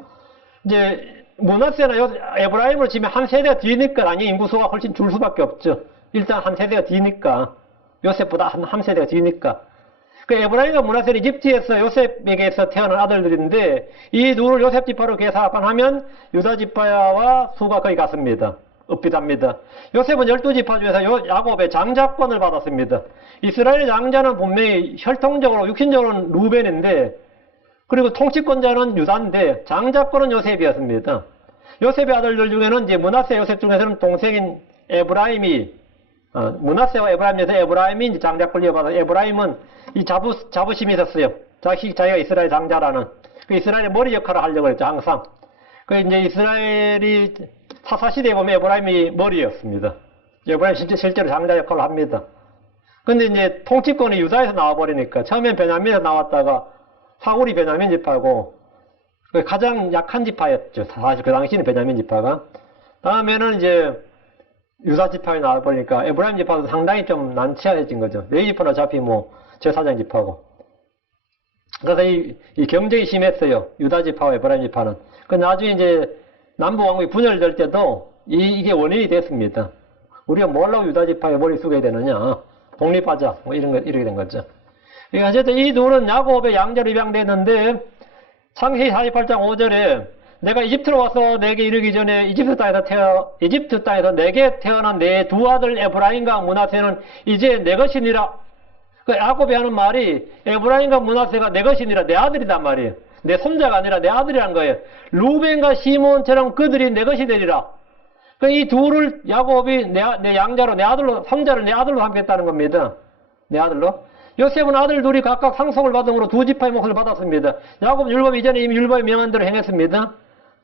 이제 문하세나 에브라임으로 치면 한 세대가 뒤니까 아니 인구수가 훨씬 줄 수밖에 없죠. 일단 한 세대가 뒤니까, 요셉보다 한 세대가 뒤니까. 그 에브라임과 문하세는 이집트에서 요셉에게서 태어난 아들들인데, 이 둘을 요셉 지파로 계산하면 유다 지파와 수가 거의 같습니다. 읍비답니다. 요셉은 12지파 중에서 야곱의 장자권을 받았습니다. 이스라엘 장자는 분명히 혈통적으로, 육신적으로는 루벤인데, 그리고 통치권자는 유다인데, 장자권은 요셉이었습니다. 요셉의 아들들 중에는 이제 문하세 요셉 중에서는 동생인 에브라임이, 문하세와 에브라임 중에서 에브라임이 이제 장자권을 이어받아. 에브라임은 이 자부심이 있었어요. 자기가 이스라엘 장자라는. 그 이스라엘의 머리 역할을 하려고 했죠, 항상. 그 이제 이스라엘이 사사시대에 보면 에브라임이 머리였습니다. 에브라임 실제로 장자 역할을 합니다. 근데 이제 통치권이 유다에서 나와버리니까, 처음엔 베냐민에서 나왔다가 사울이 베냐민 지파고, 가장 약한 지파였죠. 사실 그 당시에는 베냐민 지파가. 다음에는 이제 유다 지파에 나와버리니까 에브라임 지파도 상당히 좀 난처해진 거죠. 레위 지파는 어차피 제사장 지파고. 그래서 이 경쟁이 심했어요. 유다 지파와 에브라임 지파는. 그 나중에 이제 남북 왕국이 분열될 때도 이게 원인이 됐습니다. 우리가 뭐라고 유다 지파에 머리 숙여야 되느냐. 독립하자. 이렇게 된 거죠. 그러니까 어쨌든 이 둘은 야곱의 양자로 입양됐는데, 창세기 48장 5절에 내가 이집트로 와서 내게 이르기 전에 이집트 땅에서 내게 태어난 내 두 아들 에브라임과 문하세는 이제 내 것이니라. 그 야곱이 하는 말이 에브라임과 문하세가 내 것이니라, 내 아들이란 말이에요. 내 손자가 아니라 내 아들이란 거예요. 루벤과 시몬처럼 그들이 내 것이 되리라. 이 둘을 야곱이 내 양자로, 내 아들로, 성자를 내 아들로 삼겠다는 겁니다. 내 아들로. 요셉은 아들 둘이 각각 상속을 받음으로 두 지파의 몫을 받았습니다. 야곱은 율법 이전에 이미 율법에 명한 대로 행했습니다.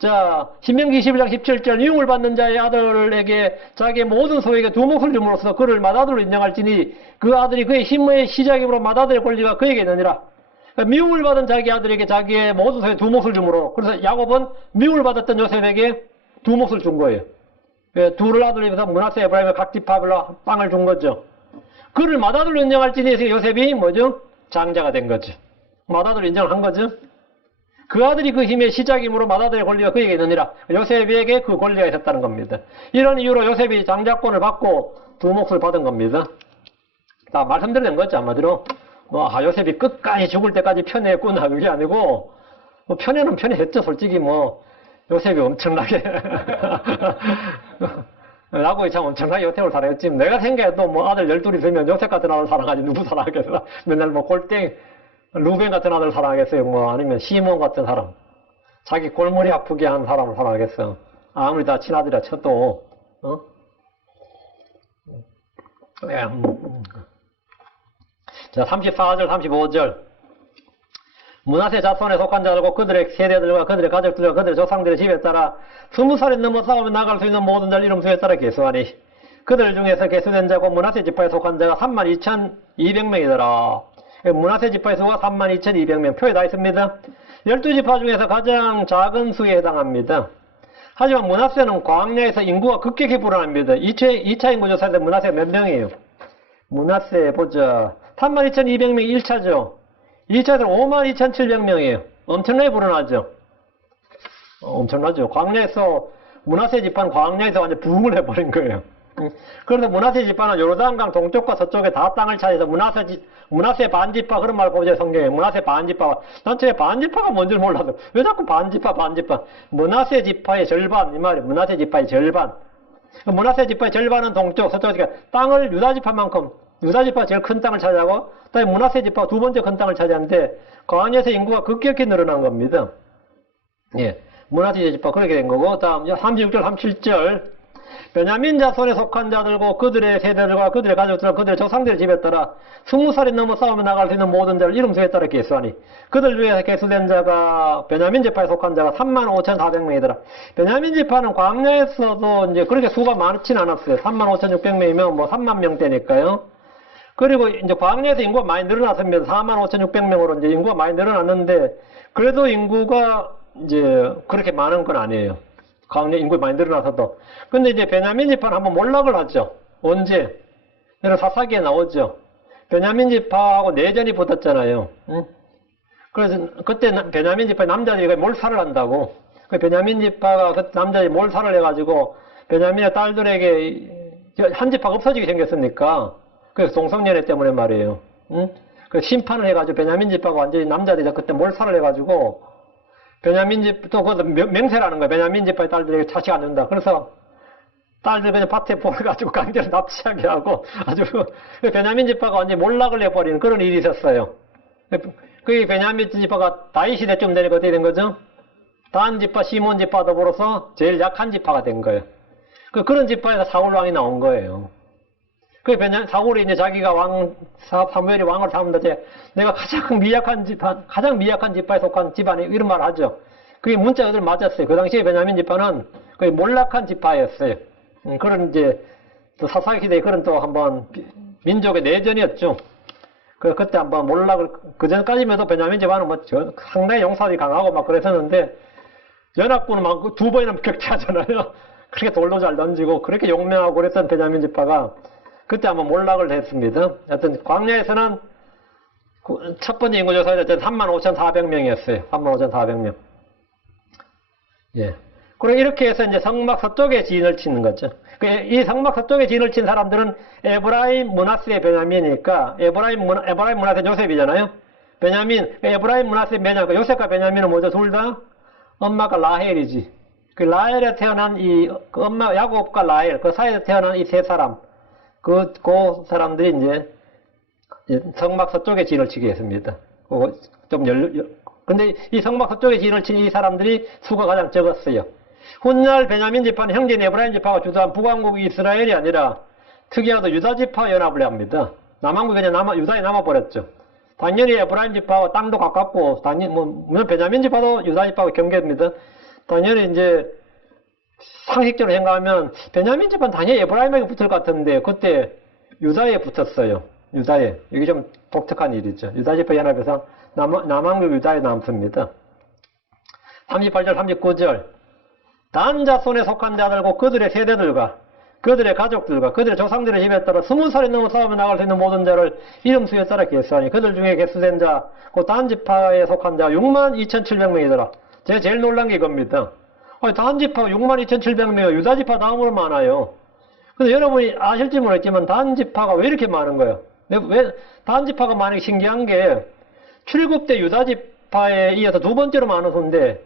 자, 신명기 21장 17절 미움을 받는 자의 아들에게 자기의 모든 소유에게 두 몫을 줌으로써 그를 맏아들로 인정할지니 그 아들이 그의 힘의 시작이므로 맏아들의 권리가 그에게 있느니라. 미움을 받은 자기 아들에게 자기의 모든 소유에 두 몫을 줌으로, 그래서 야곱은 미움을 받았던 요셉에게 두 몫을 준 거예요. 둘을 아들로 입어서 므낫세 에브라임의 각 지파별로 빵을 준 거죠. 그를 맏아들로 인정할지니 요셉이 뭐죠? 장자가 된 거죠. 맏아들로 인정을 한 거죠. 그 아들이 그 힘의 시작이므로 맏아들의 권리가 그에게 있느니라. 요셉에게 그 권리가 있었다는 겁니다. 이런 이유로 요셉이 장자권을 받고 두 몫을 받은 겁니다. 다 말씀드린 거죠, 한마디로. 요셉이 끝까지 죽을 때까지 편애했구나, 그게 아니고, 편애는 편애했죠, 솔직히 요셉이 엄청나게. 야곱이 참 엄청나게 요셉을 사랑했지. 내가 생각해도 아들 12이 있으면 요셉 같은 아들 사랑하지, 누구 사랑하겠어? 맨날 꼴땡, 루벤 같은 아들 사랑하겠어요? 아니면 시몬 같은 사람. 자기 골머리 아프게 한 사람을 사랑하겠어. 아무리 다 친아들이라 쳐도, 자, 34절, 35절. 므낫세 자손에 속한 자들과 그들의 세대들과 그들의 가족들과 그들의 조상들의 집에 따라 20살이 넘어 싸우며 나갈 수 있는 모든 자를 이름 수에 따라 계수하니 그들 중에서 계수된 자고 므낫세 지파에 속한 자가 32,200명이더라. 므낫세 지파의 수가 32,200명. 표에 다 있습니다. 12지파 중에서 가장 작은 수에 해당합니다. 하지만 므낫세는 광야에서 인구가 급격히 불어납니다. 2차 인구조사 때 므낫세가 몇 명이에요? 므낫세 보자. 32,200명이 1차죠. 2차에서는 52,700명이에요. 엄청나게 불어나죠. 엄청나죠. 광야에서 므낫세 지파는 광야에서 완전 부흥을 해버린 거예요. 그래서 므낫세 지파는 요르단강 동쪽과 서쪽에 다 땅을 차지해서 므낫세 반지파 그런 말 보죠, 성경에. 므낫세 반지파. 난 저게 반지파가 뭔지 몰라서 왜 자꾸 반지파. 므낫세 지파의 절반, 이 말이에요. 므낫세 지파의 절반. 므낫세 지파의 절반은 동쪽, 서쪽이니까 땅을 유다지파만큼, 유다지파가 제일 큰 땅을 차지하고 그다음에 므낫세 지파가 두 번째 큰 땅을 차지하는데 광야에서 인구가 급격히 늘어난 겁니다. 예, 므낫세 지파 그렇게 된 거고. 다음 36절, 37절. 베냐민 자손에 속한 자들과 그들의 세대들과 그들의 가족들과 그들의 조상들의 집에 따라 20살이 넘어 싸우며 나갈 수 있는 모든 자를 이름 수에 따라 계수하니 그들 중에서 계수된 자가 베냐민 지파에 속한 자가 35,400명이더라. 베냐민 지파는 광야에서도 이제 그렇게 수가 많지는 않았어요. 35,600명이면 3만 명대니까요. 그리고 이제 광야에서 인구가 많이 늘어났습니다. 45,600명으로 이제 인구가 많이 늘어났는데 그래도 인구가 이제 그렇게 많은 건 아니에요. 광야 인구가 많이 늘어나서도. 근데 이제 베냐민 지파는 한번 몰락을 하죠. 언제? 여러 사사기에 나오죠. 베냐민 지파하고 내전이 붙었잖아요. 응? 그래서 그때 베냐민 지파의 남자들이 몰살을 한다고. 그 베냐민 지파가 그 남자들이 몰살을 해가지고 베냐민의 딸들에게 한 지파가 없어지게 생겼으니까. 그래서 동성연애 때문에 말이에요. 응? 그 심판을 해가지고 베냐민 지파가 완전히 남자들이 그때 몰살을 해가지고 베냐민 집, 또 그것도 맹세라는 거예요. 베냐민 지파의 딸들에게 자식 안 준다. 그래서 딸들 그냥 밭에 보내가지고 강제로 납치하게 하고 아주 베냐민 지파가 완전히 몰락을 해버리는 그런 일이 있었어요. 그게 베냐민 지파가 다윗 시대쯤 되니까 어떻게 된 거죠? 단 지파, 시몬 지파 더불어서 제일 약한 지파가 된 거예요. 그런 지파에서 사울 왕이 나온 거예요. 사울이 이제 자기가 사무엘이 왕을 삼는데 내가 가장 미약한 지파에 속한 집안이 이런 말을 하죠. 그게 문자 그대로 맞았어요. 그 당시에 베냐민 지파는 거의 몰락한 지파였어요. 그런 이제 또 사사기 시대에 그런 또 한번 민족의 내전이었죠. 그때 한번 몰락을, 그 전까지만 해도 베냐민 지파는 상당히 용사들이 강하고 막 그랬었는데 연합군은 막 두 번이나 격퇴하잖아요. 그렇게 돌도 잘 던지고 그렇게 용맹하고 그랬던 베냐민 지파가 그때 한번 몰락을 했습니다. 하여튼 광야에서는 첫 번째 인구조사에 35,400명이었어요. 35,400명. 예. 그리고 이렇게 해서 이제 성막 서쪽에 진을 치는 거죠. 이 성막 서쪽에 진을 친 사람들은 에브라임, 므낫세, 베냐민이니까 에브라임, 므낫세, 요셉이잖아요. 베냐민, 에브라임, 므낫세, 베냐민. 요셉과 베냐민은 뭐죠? 둘 다 엄마가 라헬이지. 그 라헬에 태어난 그 엄마 야곱과 라헬, 그 사이에 태어난 이 세 사람. 그 사람들이 이제 성막 서쪽에 진을 치게 했습니다. 근데 이 성막 서쪽에 진을 친 이 사람들이 수가 가장 적었어요. 훗날 베냐민 지파는 형제인 에브라임 지파가 주도한 북왕국 이스라엘이 아니라 특이하게도 유다 지파 연합을 합니다. 남왕국이 그냥 유다에 남아버렸죠. 당연히 에브라임 지파와 땅도 가깝고, 물론 베냐민 지파도 유다 지파와 경계입니다. 당연히 이제 상식적으로 생각하면 베냐민 집안 당연히 에브라임에게 붙을 것 같은데 그때 유다에 붙었어요. 유다에. 이게 좀 독특한 일이죠. 유다 지파 연합에서 남왕국 유다에 남습니다. 38절, 39절. 단 자손에 속한 자들과 그들의 세대들과 그들의 가족들과 그들의 조상들의 집에 따라 20살이 넘어 싸움에 나갈 수 있는 모든 자를 이름 수에 따라 계수하니 그들 중에 계수된 자, 그 단 지파에 속한 자 62,700명이더라. 제가 제일 놀란 게 이겁니다. 단 지파 62,700명이요. 유다 지파 다음으로 많아요. 근데 여러분이 아실지 모르겠지만 단 지파가 왜 이렇게 많은 거예요? 왜 단 지파가 많은 게 신기한 게 출국 때 유다 지파에 이어서 두 번째로 많은 수인데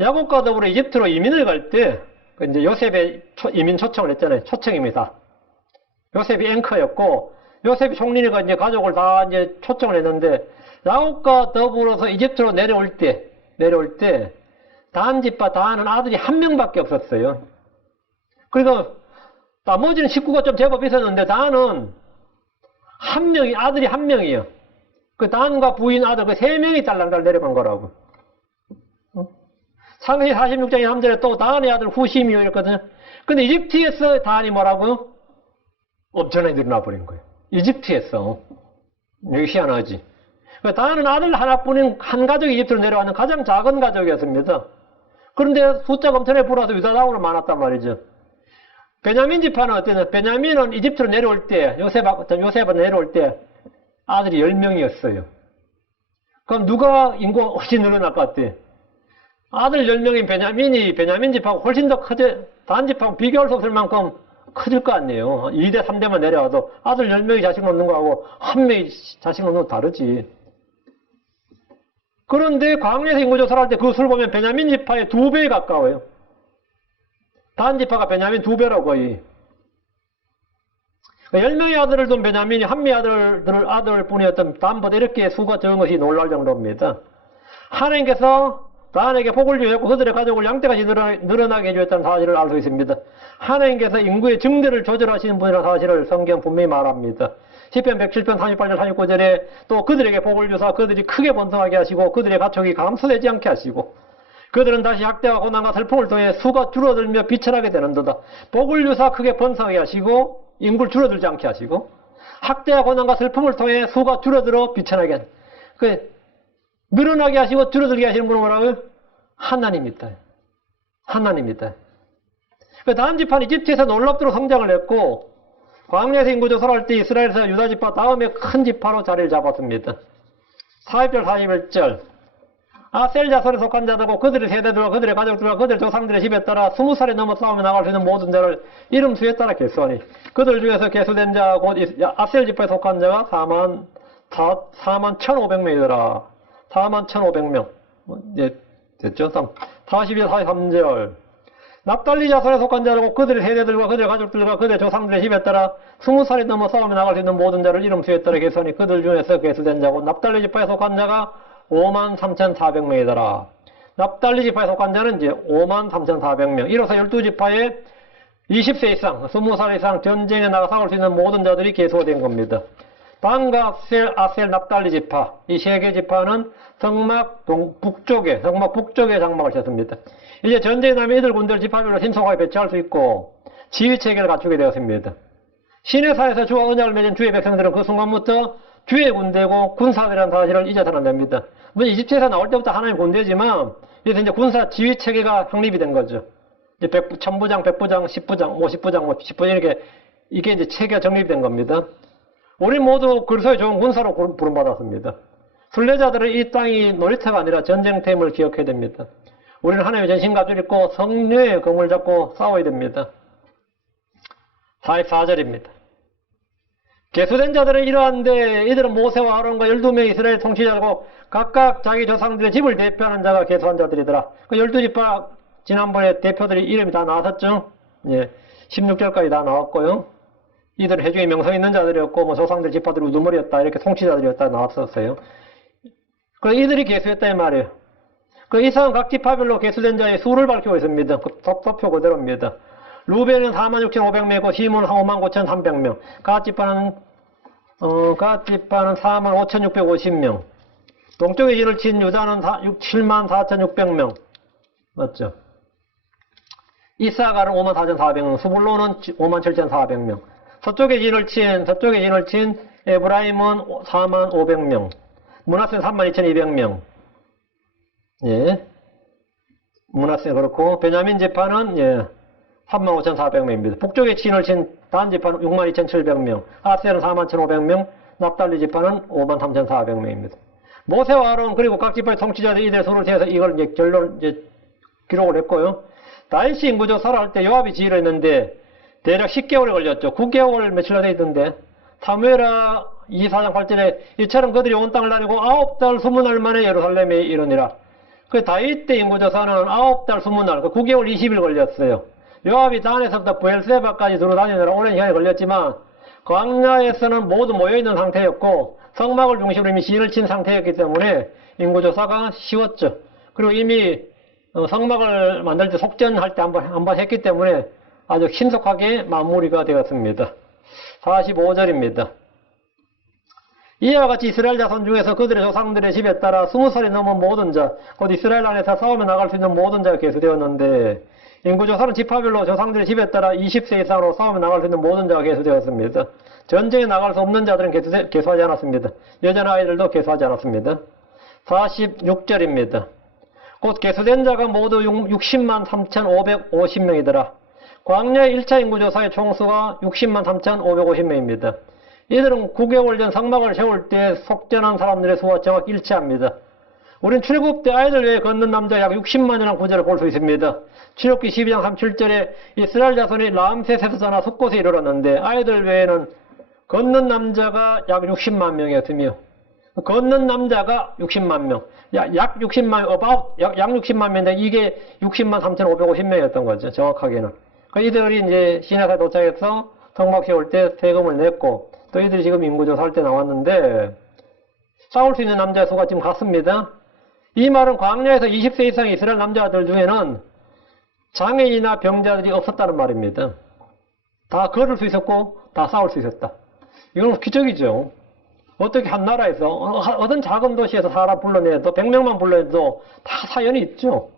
야곱과 더불어 이집트로 이민을 갈 때 이제 요셉의 이민 초청을 했잖아요. 초청입니다. 요셉이 앵커였고 요셉이 총리가 이제 가족을 다 이제 초청을 했는데 야곱과 더불어서 이집트로 내려올 때 단 지파 다는 아들이 한 명밖에 없었어요. 그러니까 나머지는 식구가 좀 제법 있었는데 다는 한 명이 아들이 한 명이에요. 그 단과 부인 아들 그 세 명이 딸랑딸 내려간 거라고. 창세기 46장의 3절에 또 다한의 아들 후심이요 이랬거든요. 근데 이집트에서 다한이 뭐라고? 엄청나게 늘어나 버린 거예요. 이집트에서. 여기 희한하지. 다한은 아들 하나뿐인 한 가족이 이집트로 내려왔는 가장 작은 가족이었습니다. 그런데 숫자가 엄청나게 불어서 유다당으로 많았단 말이죠. 베냐민 지파는 어땠냐? 베냐민은 이집트로 내려올 때, 요셉은 내려올 때 아들이 10명이었어요. 그럼 누가 인구가 훨씬 늘어날 것 같아? 아들 10명인 베냐민 집하고 훨씬 더 단 집하고 비교할 수 없을 만큼 커질 거 아니에요. 2대, 3대만 내려와도 아들 10명이 자식 놓는 거하고 한 명이 자식 놓는 거 다르지. 그런데 광야에서 인구조사를 할 때 그 수를 보면 베냐민 지파의 2배에 가까워요. 단 지파가 베냐민 2배라고 거의. 10명의 아들을 둔 베냐민이 한 명의 아들뿐이었던 단보다 이렇게 수가 적은 것이 놀랄 정도입니다. 하나님께서 단에게 복을 주셨고 그들의 가족을 양떼같이 늘어나게 해주었다는 사실을 알 수 있습니다. 하나님께서 인구의 증대를 조절하시는 분이라는 사실을 성경 분명히 말합니다. 시편 107편 38절 39절에 또 그들에게 복을 주사 그들이 크게 번성하게 하시고 그들의 가축이 감소되지 않게 하시고 그들은 다시 학대와 고난과 슬픔을 통해 수가 줄어들며 비천하게 되는도다. 복을 주사 크게 번성하게 하시고 인구를 줄어들지 않게 하시고 학대와 고난과 슬픔을 통해 수가 줄어들어 비천하게 하시고 늘어나게 하시고 줄어들게 하시는 분은 뭐라고요? 하나님입니다. 하나님입니다. 다음 지파는 이집트에서 놀랍도록 성장을 했고 광야에서 인구조사를 할 때 이스라엘에서 유다 지파 다음에 큰 지파로 자리를 잡았습니다. 40절 41절 아셀 자손에 속한 자들과 그들의 세대들과 그들의 가족들과 그들의 조상들의 집에 따라 20살이 넘어 싸움에 나갈 수 있는 모든 자를 이름 수에 따라 계수하니 그들 중에서 계수된 자 곧 아셀 지파에 속한 자가 41,500명이더라. 41,500명. 예, 됐죠? 42절 43절 납달리 자손에 속한 자들과 그들의 세대들과 그들의 가족들과 그들의 조상들의 집에 따라 20살이 넘어 싸움에 나갈 수 있는 모든 자를 이름 수에 따라 계수하니 그들 중에서 계수된 자고 납달리 지파에 속한 자가 53,400명이더라. 납달리 지파에 속한 자는 이제 53,400명. 이로써 12지파에 20세 이상, 20살 이상 전쟁에 나가 싸울 수 있는 모든 자들이 계수가 된 겁니다. 단과 아셀, 납달리 지파, 이 세 개 지파는 성막 북쪽에 장막을 쳤습니다. 이제 전쟁에 나면 이들 군대를 지파별로 신속하게 배치할 수 있고 지휘체계를 갖추게 되었습니다. 시내사에서 주와 언약을 맺은 주의 백성들은 그 순간부터 주의 군대고 군사들이라는 사실을 잊어서는 안 됩니다. 물론 이집트에서 나올 때부터 하나님 군대지만 이제 군사 지휘체계가 확립이 된 거죠. 이제 천부장, 백부장, 10부장, 50부장, 10부장 이게 이제 체계가 정립된 겁니다. 우리 모두 그리스도의 좋은 군사로 부름받았습니다. 순례자들은 이 땅이 놀이터가 아니라 전쟁터임을 기억해야 됩니다. 우리는 하나님의 전신갑주를 입고 성령의 검을 잡고 싸워야 됩니다. 44절입니다. 계수된 자들은 이러한데 이들은 모세와 아론과 12명의 이스라엘 통치자고 각각 자기 조상들의 집을 대표하는 자가 계수한 자들이더라. 그 12지파 지난번에 대표들이 이름이 다 나왔었죠. 예, 16절까지 다 나왔고요. 이들은 회중에 명성 있는 자들이었고 뭐 조상들 지파들이 우두머리였다 이렇게 통치자들이었다 나왔었어요. 그 이들이 계수했다 이 말이에요. 그 이상 각 지파별로 계수된 자의 수를 밝히고 있습니다. 그 섭표 그대로입니다. 루벤은 46,500명이고 시몬은 59,300명. 갓 지파는 45,650명. 동쪽에 진을 친 유다는 74,600명. 맞죠? 이사가는 54,400명, 스불론은 57,400명. 서쪽에 진을 친 에브라임은 45,500명. 므낫세는 32,200명. 예. 므낫세 그렇고, 베냐민 지파는, 예, 35,400명입니다. 북쪽에 진을 친 단 지파는 62,700명. 아셀은 41,500명. 납달리 지파는 53,400명입니다. 모세와 아론, 그리고 각 지파의 통치자들 이들 수를 세서 이걸 이제 기록을 했고요. 다윗이 인구조사를 할 때 요압이 지휘를 했는데, 대략 10개월이 걸렸죠. 9개월 며칠 돼 있던데. 사무엘하 24장 8절에 이처럼 그들이 온 땅을 다니고 9달 20날 만에 예루살렘에 이르니라. 그 다윗 때 인구조사는 9달 20날, 9개월 20일 걸렸어요. 요압이 단에서부터 부엘세바까지 들어다니느라 오랜 시간이 걸렸지만 광야에서는 모두 모여있는 상태였고 성막을 중심으로 이미 진을 친 상태였기 때문에 인구조사가 쉬웠죠. 그리고 이미 성막을 만들 때 속전할 때 한번 했기 때문에 아주 신속하게 마무리가 되었습니다. 45절입니다. 이와 같이 이스라엘 자손 중에서 그들의 조상들의 집에 따라 20살이 넘은 모든 자, 곧 이스라엘 안에서 싸움에 나갈 수 있는 모든 자가 계수되었는데 인구조사는 지파별로 조상들의 집에 따라 20세 이상으로 싸움에 나갈 수 있는 모든 자가 계수되었습니다. 전쟁에 나갈 수 없는 자들은 계수하지 않았습니다. 여자나 아이들도 계수하지 않았습니다. 46절입니다. 곧 계수된 자가 모두 60만 3,550명이더라. 광야의 1차 인구조사의 총수가 60만 3,550명입니다. 이들은 9개월 전 성막을 세울 때 속전한 사람들의 수와 정확히 일치합니다. 우린 출애굽 때 아이들 외에 걷는 남자 약 60만이라는 구절을 볼 수 있습니다. 출애굽기 12장 37절에 이스라엘 자손이 람셋에서 떠나 숫곳에 이르렀는데 아이들 외에는 걷는 남자가 약 60만 명이었으며 걷는 남자가 60만 명, 약 60만 명인데 이게 60만 3,550명이었던 거죠. 정확하게는. 이들이 이제 시내사에 도착해서 성막 세울 때 세금을 냈고 또 이들이 지금 인구조사할 때 나왔는데 싸울 수 있는 남자 수가 지금 같습니다. 이 말은 광야에서 20세 이상의 이스라엘 남자들 중에는 장애인이나 병자들이 없었다는 말입니다. 다 걸을 수 있었고 다 싸울 수 있었다. 이건 기적이죠. 어떻게 한 나라에서 어떤 작은 도시에서 사람 불러내도 100명만 불러내도 다 사연이 있죠.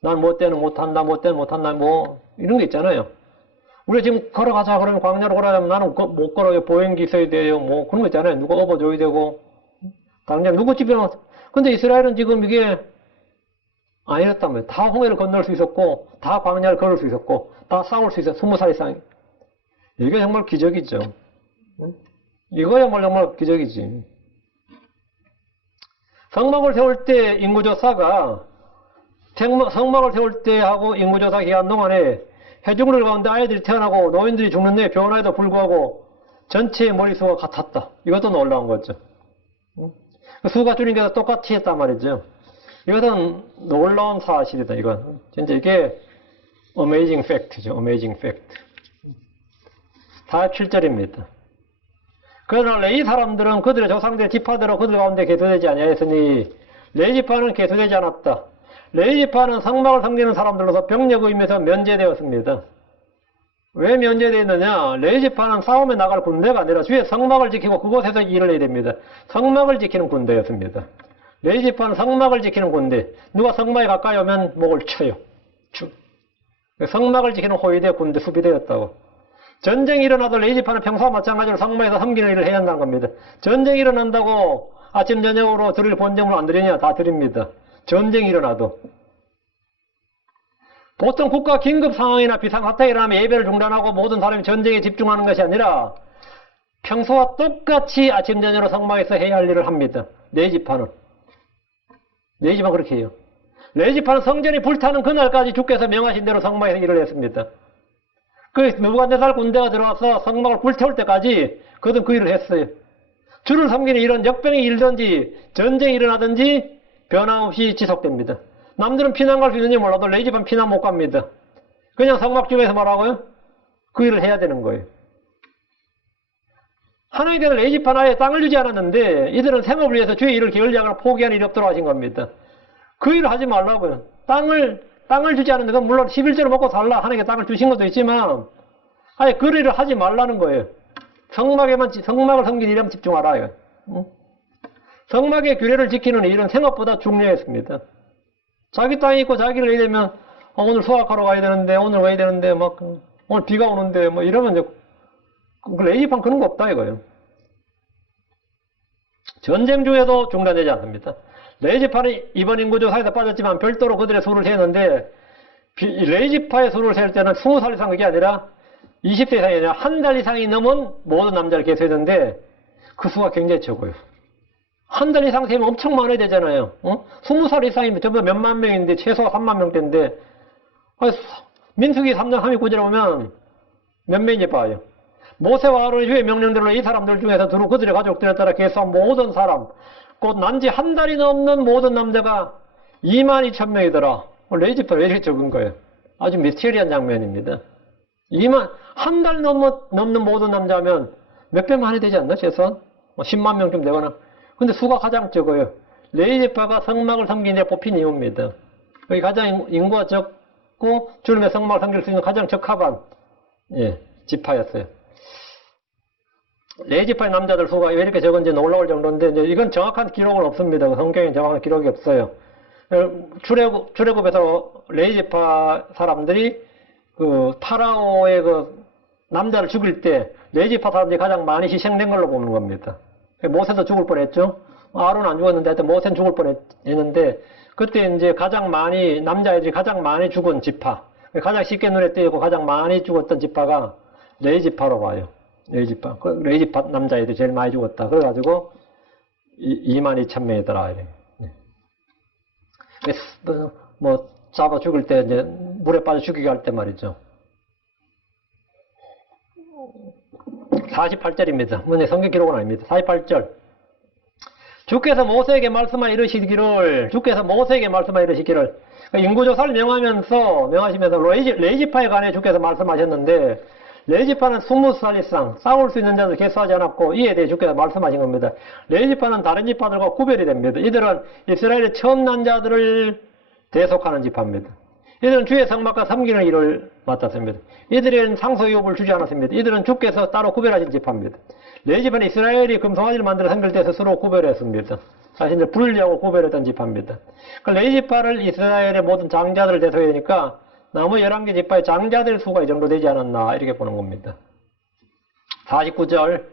난 뭐 때는 못한다, 뭐 때는 못한다, 뭐 이런 게 있잖아요. 우리 지금 걸어가자 그러면 광야로 걸어가자면 나는 못 걸어요. 보행기 있어야 돼요. 뭐 그런 거 있잖아요. 누가 업어줘야 되고 당장 누구 집에 근데 이스라엘은 지금 이게 아니었단 말이에요. 다 홍해를 건널 수 있었고 다 광야를 걸을 수 있었고 다 싸울 수 있었고 20살 이상. 이게 정말 기적이죠. 이거야말로 정말 기적이지. 성막을 세울 때 인구조사가 성막을 세울 때 하고 인구조사 기간 동안에 해중들 가운데 아이들이 태어나고 노인들이 죽는 데 변화에도 불구하고 전체의 머리수가 같았다. 이것도 놀라운 거죠. 수가 줄인 게 똑같이 했단 말이죠. 이것은 놀라운 사실이다. 이건 진짜 이게 amazing fact죠. amazing fact. 47절입니다. 그러나 레위 사람들은 그들의 조상들의 지파대로 그들 가운데 계수되지 아니하였으니 레위 지파는 계수되지 않았다. 레위 지파는 성막을 섬기는 사람들로서 병력 의미에서 면제되었습니다. 왜 면제되었느냐? 레위 지파는 싸움에 나갈 군대가 아니라 주의 성막을 지키고 그곳에서 일을 해야 됩니다. 성막을 지키는 군대였습니다. 레위 지파는 성막을 지키는 군대. 누가 성막에 가까이 오면 목을 쳐요. 성막을 지키는 호위대 군대 수비대였다고. 전쟁이 일어나도 레위 지파는 평소와 마찬가지로 성막에서 섬기는 일을 해야 한다는 겁니다. 전쟁이 일어난다고 아침 저녁으로 드릴 본점을 안 드리냐? 다 드립니다. 전쟁이 일어나도. 보통 국가 긴급 상황이나 비상사태가 일어나면 예배를 중단하고 모든 사람이 전쟁에 집중하는 것이 아니라 평소와 똑같이 아침 저녁으로 성막에서 해야 할 일을 합니다. 레위 지파는 그렇게 해요. 레위 지파는 성전이 불타는 그날까지 주께서 명하신 대로 성막에서 일을 했습니다. 그 느부갓네살 군대가 들어와서 성막을 불태울 때까지 그들은 그 일을 했어요. 주를 섬기는 이런 역병이 일든지 전쟁이 일어나든지 변함없이 지속됩니다. 남들은 피난 갈 수 있는지 몰라도 레위 지파는 피난 못 갑니다. 그냥 성막 주변에서 뭐라고요? 그 일을 해야 되는 거예요. 하나님께서 레위 지파는 아예 땅을 주지 않았는데 이들은 생업을 위해서 주의 일을 게을리하거나 포기하는 일이 없도록 하신 겁니다. 그 일을 하지 말라고요. 땅을 주지 않는데 그건 물론 11조를 먹고 살라 하나님께 땅을 주신 것도 있지만 아예 그 일을 하지 말라는 거예요. 성막을 섬기는 일에만 집중하라. 성막의 규례를 지키는 일은 생업보다 중요했습니다. 자기 땅이 있고 자기를 내려면 오늘 수학하러 가야 되는데, 오늘 와야 되는데, 막, 오늘 비가 오는데, 뭐 이러면 이제, 레이지판 그런 거 없다 이거예요. 전쟁 중에도 중단되지 않습니다. 레이지파는 이번 인구조사에서 빠졌지만 별도로 그들의 수를 세는데, 레이지파의 수를 셀 때는 20살 이상 그게 아니라 20세 이상이 아니라 한 달 이상이 넘은 모든 남자를 계수했는데 그 수가 굉장히 적어요. 한 달 이상 세면 엄청 많아야 되잖아요. 20살 이상이면 전부 몇만 명인데 최소가 3만 명대인데 민수기 3장 39절에 보면 몇 명인지 봐요. 모세와 아론의 주의 명령대로 이 사람들 중에서 두루 그들의 가족들에 따라 계수한 모든 사람 곧 난지 한 달이 넘는 모든 남자가 22,000명이더라. 레이지파 왜 이렇게 적은 거예요? 아주 미스테리한 장면입니다. 한 달 넘는 모든 남자면 몇 배만 해야 되지 않나? 최소한 10만 명쯤 되거나. 근데 수가 가장 적어요. 레이지파가 성막을 섬기는 데 뽑힌 이유입니다. 여기 가장 인구가 적고 주님의 성막을 섬길 수 있는 가장 적합한 지파였어요. 레이지파의 남자들 수가 왜 이렇게 적은지 놀라울 정도인데 이건 정확한 기록은 없습니다. 성경에 정확한 기록이 없어요. 출애굽에서 레이지파 사람들이 그 파라오의 그 남자를 죽일 때 레이지파 사람들이 가장 많이 희생된 걸로 보는 겁니다. 모세도 죽을 뻔했죠. 아론은 안 죽었는데 하여튼 모세는 죽을 뻔했는데 그때 이제 가장 많이 남자애들이 가장 많이 죽은 지파, 가장 쉽게 눈에 띄고 가장 많이 죽었던 지파가 레이지파로 봐요. 레이지파 남자애들이 제일 많이 죽었다. 그래가지고 22,000명이더라. 뭐 잡아 죽일 때 이제 물에 빠져 죽이게 할 때 말이죠. 48절입니다. 문제 성경 기록은 아닙니다. 48절. 주께서 모세에게 말씀하 이르시기를 인구조사를 명하시면서 레이지파에 관해 주께서 말씀하셨는데 레이지파는 20살 이상 싸울 수 있는 자들 개수하지 않았고 이에 대해 주께서 말씀하신 겁니다. 레이지파는 다른 지파들과 구별이 됩니다. 이들은 이스라엘의 처음 난 자들을 대속하는 지파입니다. 이들은 주의 성막과 섬기는 일을 맡았습니다. 이들에는 상소유업을 주지 않았습니다. 이들은 주께서 따로 구별하신 지파입니다. 레이지파는 이스라엘이 금송아지를 만들어 섬길 때 스스로 구별했습니다. 자신들 분리하고 구별했던 지파입니다. 레이지파를 이스라엘의 모든 장자들을 대속해야 되니까 나머지 11개 지파의 장자들 수가 이 정도 되지 않았나 이렇게 보는 겁니다. 49절.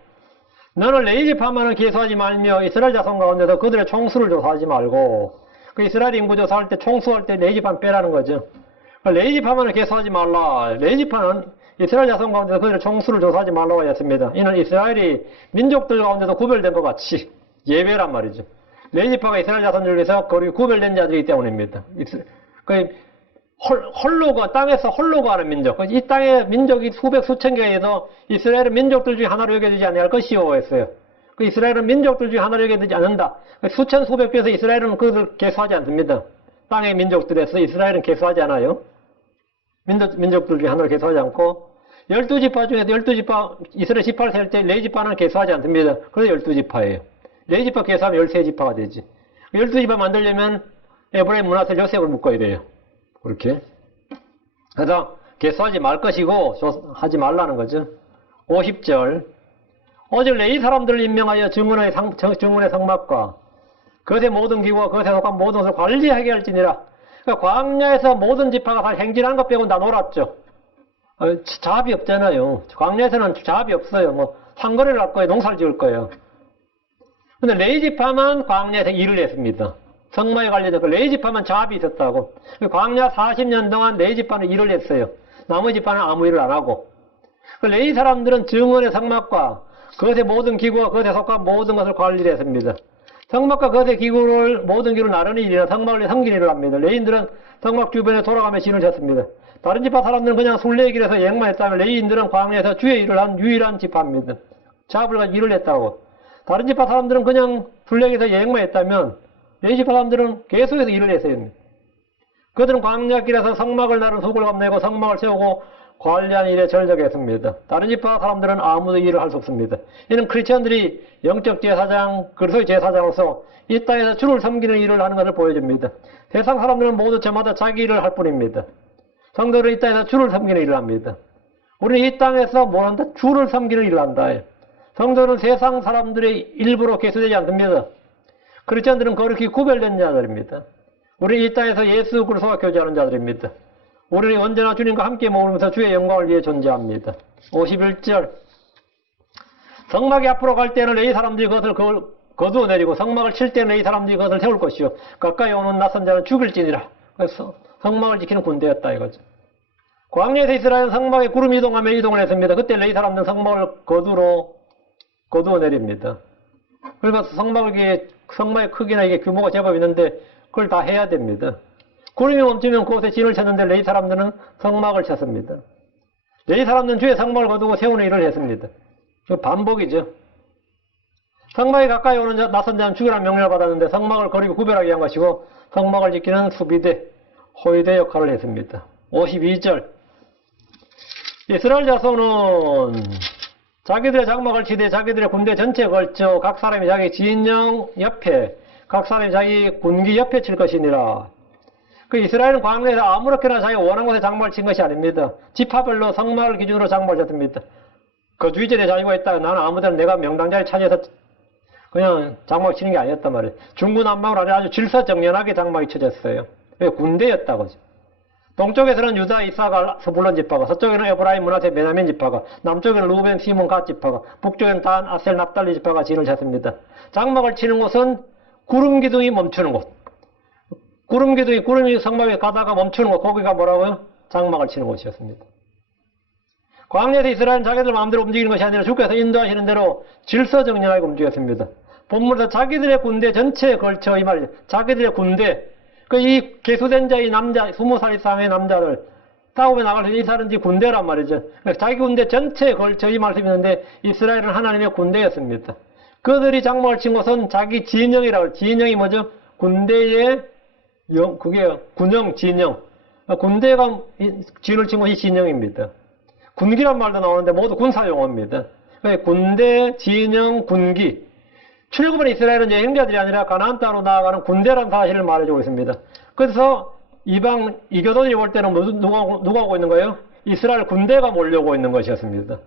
너는 레이지파만을 계수하지 말며 이스라엘 자손 가운데서 그들의 총수를 조사하지 말고 그 이스라엘 인구 조사할 때 총수할 때 레이지파는 빼라는 거죠. 레이지파만을 계수하지 말라. 레이지파는 이스라엘 자손 가운데서 그들의 총수를 조사하지 말라고 하였습니다. 이는 이스라엘이 민족들 가운데서 구별된 것 같이 예배란 말이죠. 레이지파가 이스라엘 자손 중에서 거리 구별된 자들이기 때문입니다. 땅에서 홀로 가는 민족. 이 땅에 민족이 수백 수천 개에서 이스라엘은 민족들 중에 하나로 여겨지지 아니할 것이요 했어요. 이스라엘은 민족들 중에 하나로 여겨지지 않는다. 수천 수백 배에서 이스라엘은 그것을 계수하지 않습니다. 땅의 민족들에서 이스라엘은 계수하지 않아요. 민족들 중에 하나를 계수하지 않고 12지파 중에서 12지파 이스라엘 지파를 셀 때 레이지파는 계수하지 않습니다. 그래서 12지파예요. 레이지파 계수하면 13지파가 되지. 12지파 만들려면 에브라임 므낫세 요셉을 묶어야 돼요. 그렇게. 그래서 계수하지 말 것이고 하지 말라는 거죠. 50절. 오직 레위 사람들을 임명하여 증언의 성막과 그것의 모든 기구와 그것에 속한 모든 것을 관리하게 할지니라. 그러니까 광야에서 모든 지파가 다 행진하는 것 빼고는 다 놀았죠. 자합이 없잖아요. 광야에서는 자합이 없어요. 뭐 상거래를 할 거예요. 농사를 지을 거예요. 근데 레위 지파만 광야에서 일을 했습니다. 성막에 관련해서 레위 지파만 자합이 있었다고. 광야 40년 동안 레위 지파는 일을 했어요. 나머지 지파는 아무 일을 안 하고. 레위 사람들은 증언의 성막과 그것의 모든 기구와 그것에 속한 모든 것을 관리를 했습니다. 성막과 그것의 모든 기구를 나르는 일이나 성막을 섬기는 일을 합니다. 레위인들은 성막 주변에 돌아가며 진을 쳤습니다. 다른 지파 사람들은 그냥 순례길에서 여행만 했다면 레위인들은 광야에서 주의 일을 한 유일한 지파입니다. 자합을 가지고 일을 했다고. 다른 지파 사람들은 그냥 순례길에서 여행만 했다면 레위 지파 사람들은 계속해서 일을 했어요. 그들은 광야길에서 성막을 나른 속을 감내고 성막을 세우고 관리하는 일에 전적했습니다. 다른 지파 사람들은 아무도 일을 할 수 없습니다. 이는 크리스천들이 영적 제사장, 그리스도의 제사장으로서 이 땅에서 주를 섬기는 일을 하는 것을 보여줍니다. 세상 사람들은 모두 저마다 자기 일을 할 뿐입니다. 성도들은 이 땅에서 주를 섬기는 일을 합니다. 우리는 이 땅에서 뭘 한다? 주를 섬기는 일을 한다. 성도는 세상 사람들의 일부로 계수되지 않습니다. 크리스천들은 거룩히 구별된 자들입니다. 우리는 이 땅에서 예수 그리스도와 교제하는 자들입니다. 우리는 언제나 주님과 함께 머무르면서 주의 영광을 위해 존재합니다. 51절. 성막이 앞으로 갈 때는 이 사람들이 그것을 거두어 내리고 성막을 칠 때는 이 사람들이 그것을 세울 것이요 가까이 오는 낯선 자는 죽일지니라. 그래서 성막을 지키는 군대였다 이거죠. 광야에서 이스라엘은 성막에 구름이 이동하며 이동을 했습니다. 그때 레위 사람들은 성막을 거두어 내립니다. 그러니까 성막의 크기나 이게 규모가 제법 있는데 그걸 다 해야 됩니다. 구름이 멈추면 그곳에 진을 쳤는데 레위 사람들은 성막을 쳤습니다. 레위 사람들은 주의 성막을 거두고 세우는 일을 했습니다. 반복이죠. 성막에 가까이 오는 낯선 자는 죽이라는 명령을 받았는데 성막을 거리고 구별하게 한 것이고 성막을 지키는 수비대, 호위대 역할을 했습니다. 52절. 이스라엘 자손은 자기들의 장막을 치되 자기들의 군대 전체에 걸쳐 각 사람이 자기 진영 옆에, 각 사람이 자기 군기 옆에 칠 것이니라. 그 이스라엘은 광야에서 아무렇게나 자기가 원하는 곳에 장막을 친 것이 아닙니다. 지파별로 성막을 기준으로 장막을 쳤습니다. 그 주의절에 자유가 있다가 나는 아무데나 내가 명당자를 차지해서 그냥 장막을 치는 게 아니었단 말이에요. 중구난방으로 아주 질서정연하게 장막이 쳐졌어요. 군대였다고죠. 동쪽에서는 유다, 이사가, 스불론 지파가, 서쪽에는 에브라임, 므낫세, 베냐민 지파가, 남쪽에는 루벤, 시몬, 갓 지파가, 북쪽에는 단, 아셀, 납달리 지파가 진을 쳤습니다. 장막을 치는 곳은 구름 기둥이 멈추는 곳. 구름이 성막에 가다가 멈추는 곳. 거기가 뭐라고요? 장막을 치는 곳이었습니다. 광야에서 이스라엘은 자기들 마음대로 움직이는 것이 아니라 주께서 인도하시는 대로 질서정연하게 움직였습니다. 본문에서 자기들의 군대 전체에 걸쳐 이 말이죠. 자기들의 군대. 이 계수된 자의 남자, 20살 이상의 남자를 싸움에 나갈 수 있는 이 사람이 군대란 말이죠. 자기 군대 전체에 걸쳐 이 말씀이 있는데 이스라엘은 하나님의 군대였습니다. 그들이 장막을 친 곳은 자기 진영이라고, 진영이 뭐죠? 군대의 그게 군영, 진영. 군대가 진을 친 곳이 진영입니다. 군기란 말도 나오는데 모두 군사용어입니다. 군대, 진영, 군기. 출애굽은 이스라엘은 여행자들이 아니라 가나안 땅으로 나아가는 군대라는 사실을 말해주고 있습니다. 그래서 이방 이교도들이 올 때는 누가 오고 있는 거예요? 이스라엘 군대가 몰려오고 있는 것이었습니다.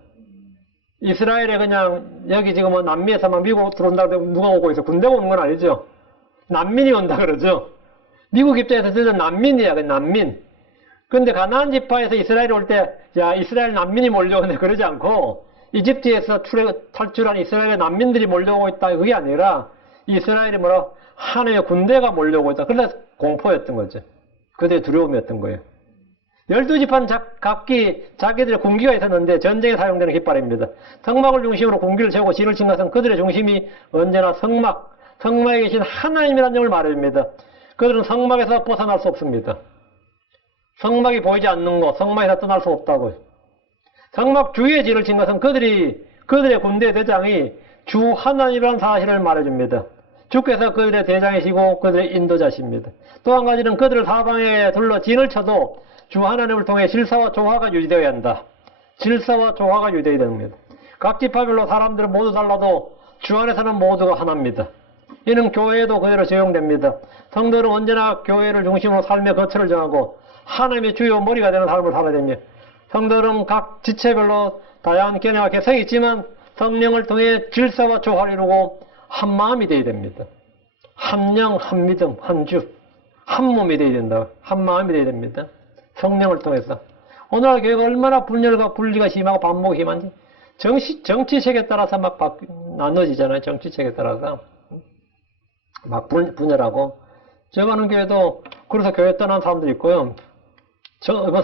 이스라엘에 그냥 여기 지금 남미에서 막 미국 들어온다고 누가 오고 있어? 군대가 오는 건 아니죠. 난민이 온다 그러죠. 미국 입장에서 저는 난민이야, 난민. 근데 가나안 지파에서 이스라엘이 올 때, 야, 이스라엘 난민이 몰려오네 그러지 않고, 이집트에서 탈출한 이스라엘의 난민들이 몰려오고 있다. 그게 아니라 이스라엘이 하나의 군대가 몰려오고 있다. 그래서 공포였던 거죠. 그들의 두려움이었던 거예요. 12지파는 각기 자기들의 군기가 있었는데 전쟁에 사용되는 깃발입니다. 성막을 중심으로 군기를 세우고 진을 친 것은 그들의 중심이 언제나 성막에 계신 하나님이라는 점을 말해줍니다. 그들은 성막에서 벗어날 수 없습니다. 성막이 보이지 않는 것, 성막에서 떠날 수 없다고요. 성막 주위에 진을 친 것은 그들의 군대 대장이 주 하나님이라는 사실을 말해줍니다. 주께서 그들의 대장이시고 그들의 인도자십니다. 또 한 가지는 그들을 사방에 둘러 진을 쳐도 주 하나님을 통해 질서와 조화가 유지되어야 한다. 질서와 조화가 유지되어야 됩니다. 각 지파별로 사람들은 모두 달라도 주 안에서는 모두가 하나입니다. 이는 교회에도 그대로 적용됩니다. 성도는 언제나 교회를 중심으로 삶의 거처를 정하고 하나님의 주요 머리가 되는 삶을 살아야 됩니다. 성도는 각 지체별로 다양한 견해와 개성이 있지만 성령을 통해 질서와 조화를 이루고 한 마음이 되어야 됩니다. 한 영, 한 믿음, 한 주, 한 몸이 되어야 된다. 한 마음이 되어야 됩니다. 성령을 통해서. 오늘날 교회가 얼마나 분열과 분리가 심하고 반목이 심한지 정치색에 따라서 막 나눠지잖아요. 정치색에 따라서 막 분열하고. 제가 아는 교회도 그래서 교회 떠난 사람도 있고요.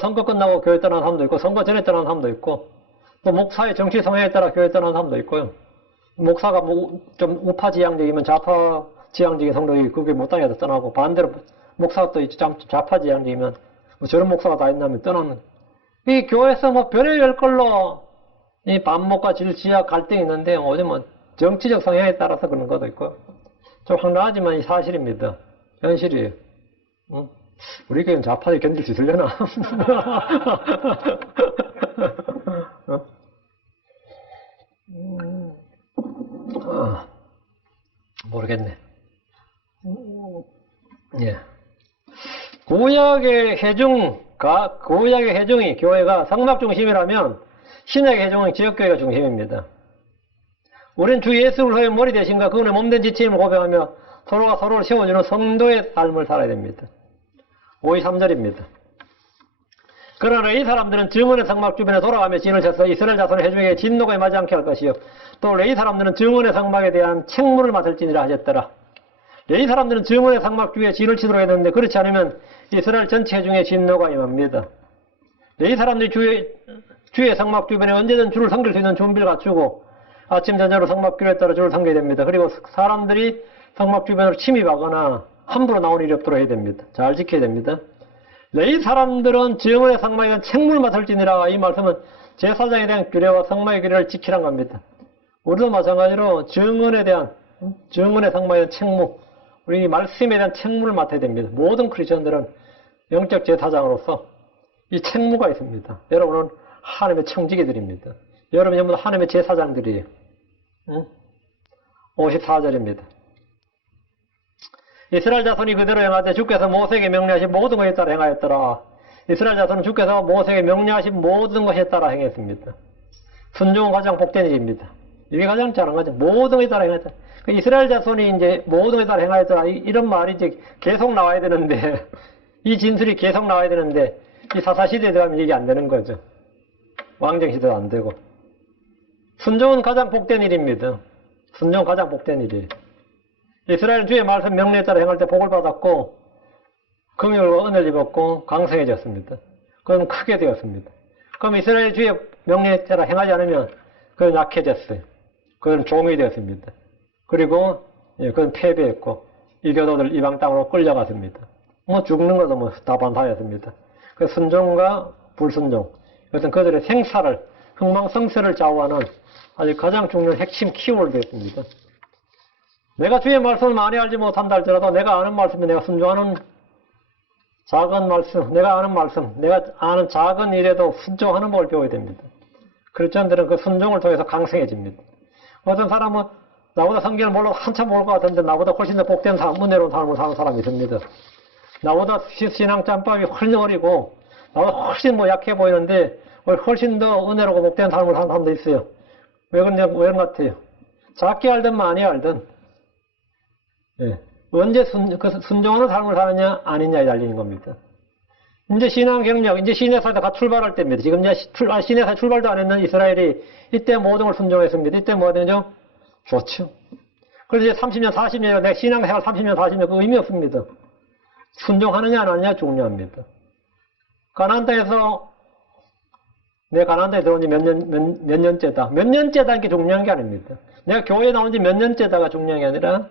선거 끝나고 교회 떠난 사람도 있고, 선거 전에 떠난 사람도 있고, 또 목사의 정치 성향에 따라 교회 떠난 사람도 있고요. 목사가 좀 우파 지향적이면 좌파 지향적인 성도들이 그게 못 다녀서 떠나고, 반대로 목사가 또 좌파 지향적이면 저런 목사가 다 있나면 떠나는. 이 교회에서 별의별 걸로 이 반목과 질시와 갈등이 있는데, 어제 정치적 성향에 따라서 그런 것도 있고, 좀 황당하지만 이 사실입니다. 현실이에요. 응? 우리 교회는 좌파를 견딜 수 있으려나? 모르겠네. 예. 구약의 회중이 교회가 성막 중심이라면 신약의 회중은 지역교회가 중심입니다. 우린 주 예수 그리스도의 머리 되신가 그분의 몸된 지체임을 고백하며 서로가 서로를 세워주는 성도의 삶을 살아야 됩니다. 5, 2, 3절입니다. 그러나 이 사람들은 증언의 성막 주변에 돌아가며 진을 쳐서 이스라엘 자손의 회중에게 진노가 임하지 않게 할 것이요. 또 레위 사람들은 증언의 성막에 대한 책무를 맡을지니라 하셨더라. 레위 사람들은 증언의 성막 주위에 진을 치도록 했는데 그렇지 않으면 이스라엘 전체 회중에 진노가 임합니다. 레위 사람들이 주의 성막 주변에 언제든 주를 섬길 수 있는 준비를 갖추고 아침 저녁으로 성막 규례에 따라 주를 섬겨야 됩니다. 그리고 사람들이 성막 주변으로 침입하거나 함부로 나오는 일이 없도록 해야 됩니다. 잘 지켜야 됩니다. 레위 사람들은 증언의 성막에 대한 책무를 맡을지니라. 이 말씀은 제사장에 대한 규례와 성막의 규례를 지키란 겁니다. 우리도 마찬가지로 증언에 대한 증언의 성막에 대한 책무, 우리 말씀에 대한 책무를 맡아야 됩니다. 모든 크리스천들은 영적 제사장으로서 이 책무가 있습니다. 여러분은 하나님의 청지기들입니다. 여러분 전부 다 하나님의 제사장들이에요. 54절입니다. 이스라엘 자손이 그대로 행하되 주께서 모세에게 명령하신 모든 것에 따라 행하였더라. 이스라엘 자손은 주께서 모세에게 명령하신 모든 것에 따라 행했습니다. 순종은 가장 복된 일입니다. 이게 가장 잘한 거죠. 모든 것에 따라 행하였다. 이스라엘 자손이 이제 모든 것에 따라 행하였더라. 이런 말이 이제 계속 나와야 되는데, 이 진술이 계속 나와야 되는데, 이 사사시대에 들어가면 이게 안 되는 거죠. 왕정시대도 안 되고. 순종은 가장 복된 일입니다. 순종은 가장 복된 일이에요. 이스라엘은 주의 말씀 명령에 따라 행할 때 복을 받았고 긍휼과 은혜를 입었고 강성해졌습니다. 그건 크게 되었습니다. 그럼 이스라엘 주의 명령에 따라 행하지 않으면 그건 약해졌어요. 그건 종이 되었습니다. 그리고 그건 패배했고 이교도들 이방 땅으로 끌려갔습니다. 뭐 죽는 것도 뭐 다반사였습니다. 그 순종과 불순종, 이것은 그들의 생사를 흥망성쇠를 좌우하는 아주 가장 중요한 핵심 키워드였습니다. 내가 주의 말씀을 많이 알지 못한다 할지라도 내가 아는 말씀에 내가 순종하는 작은 말씀, 내가 아는 말씀, 내가 아는 작은 일에도 순종하는 법을 배워야 됩니다. 크리스천들은 그 순종을 통해서 강성해집니다. 어떤 사람은 나보다 성경을 몰라도 한참 모를 것 같은데 나보다 훨씬 더 복된 은혜로운 삶을 사는 사람이 있습니다. 나보다 신앙 짬밥이 훨씬 어리고 나보다 훨씬 약해 보이는데 훨씬 더 은혜로고 복된 삶을 사는 사람도 있어요. 왜 그런 것 같아요? 작게 알든 많이 알든 언제 순종하는 삶을 사느냐 아니냐에 달리는 겁니다. 이제 신앙 경력, 이제 시내사에서 가 출발할 때입니다. 지금 이제 시내사 출발도 안 했는 이스라엘이 이때 모든 걸 순종했습니다. 이때 뭐가 되죠? 좋죠. 그래서 이제 30년, 40년, 내가 신앙생활 30년, 40년 그 의미 없습니다. 순종하느냐 안 하느냐 중요합니다. 가나안 땅에서 내가 가나안 땅에 들어온 지 몇 년째다. 몇 년째다는 게 중요한 게 아닙니다. 내가 교회에 나온 지 몇 년째다가 중요한 게 아니라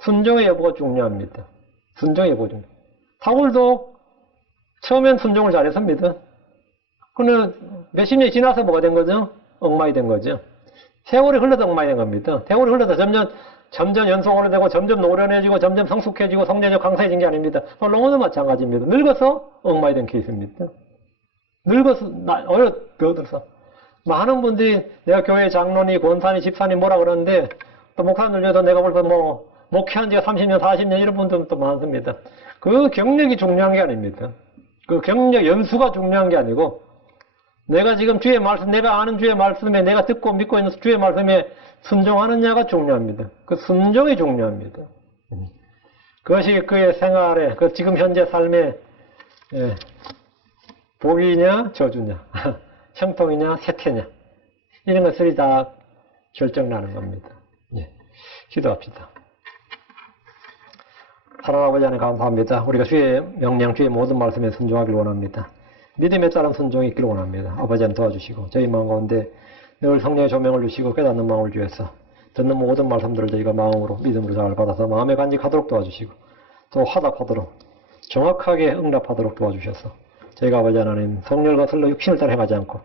순종의 여부가 중요합니다. 순종의 여부가 중요합니다. 사울도 처음엔 순종을 잘했습니다. 그러나 몇십 년이 지나서 뭐가 된 거죠? 엉망이 된 거죠. 세월이 흘러서 엉망이 된 겁니다. 세월이 흘러서 점점 연속으로 되고 점점 노련해지고 점점 성숙해지고 성령적 강사해진 게 아닙니다. 롱어도 마찬가지입니다. 늙어서 엉망이 된 케이스입니다. 늙어서 어려서 많은 분들이 내가 교회 장로니 권사니 집사니 뭐라 그러는데 또 목사 늘려서 내가 벌써 목회한 지가 30년 40년 이런 분들도 많습니다. 그 경력이 중요한 게 아닙니다. 그 경력 연수가 중요한 게 아니고 내가 지금 주의 말씀, 내가 아는 주의 말씀에 내가 듣고 믿고 있는 주의 말씀에 순종하느냐가 중요합니다. 그 순종이 중요합니다. 그것이 그의 생활에, 그 지금 현재 삶에 복이냐 저주냐, 형통이냐 세태냐 이런 것들이 다 결정나는 겁니다. 기도합시다. 사랑하는 아버지 하나님 감사합니다. 우리가 주의 명령, 주의 모든 말씀에 순종하기를 원합니다. 믿음에 따른 순종이 있기를 원합니다. 아버지 하나님 도와주시고 저희 마음 가운데 늘 성령의 조명을 주시고 깨닫는 마음을 주셔서 듣는 모든 말씀들을 저희가 마음으로 믿음으로 잘 받아서 마음에 간직하도록 도와주시고 또 화답하도록 정확하게 응답하도록 도와주셔서 저희가 아버지 하나님 성령을 거슬러 육신을 따라 행하지 않고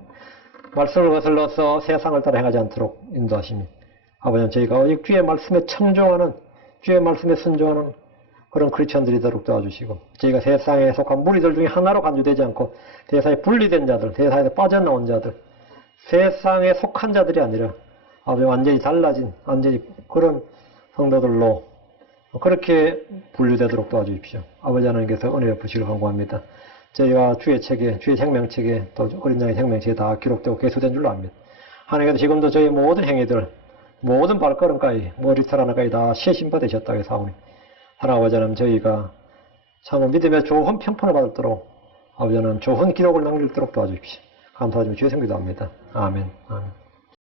말씀을 거슬러서 세상을 따라 행하지 않도록 인도하시니 아버지 하나님 저희가 오직 주의 말씀에 청종하는 주의 말씀에 순종하는 그런 크리스천들이 되도록 도와주시고 저희가 세상에 속한 무리들 중에 하나로 간주되지 않고 세상에 분리된 자들, 세상에서 빠져나온 자들, 세상에 속한 자들이 아니라 아버지 완전히 달라진 완전히 그런 성도들로 그렇게 분류되도록 도와주십시오. 아버지 하나님께서 은혜 베푸시길 간구합니다. 저희가 주의 책에, 주의 생명책에 또 어린 양의 생명책에 다 기록되고 계수된 줄로 압니다. 하나님께서 지금도 저희 모든 행위들, 모든 발걸음까지 머리털 하나까지 다 세심받으셨다고 사오니 하나님 아버지 하나님 저희가 참 믿음의 좋은 평판을 받도록 아버지는 좋은 기록을 남길 수 있도록 도와주십시오. 감사드리며 주의 성기도 합니다. 아멘. 아멘.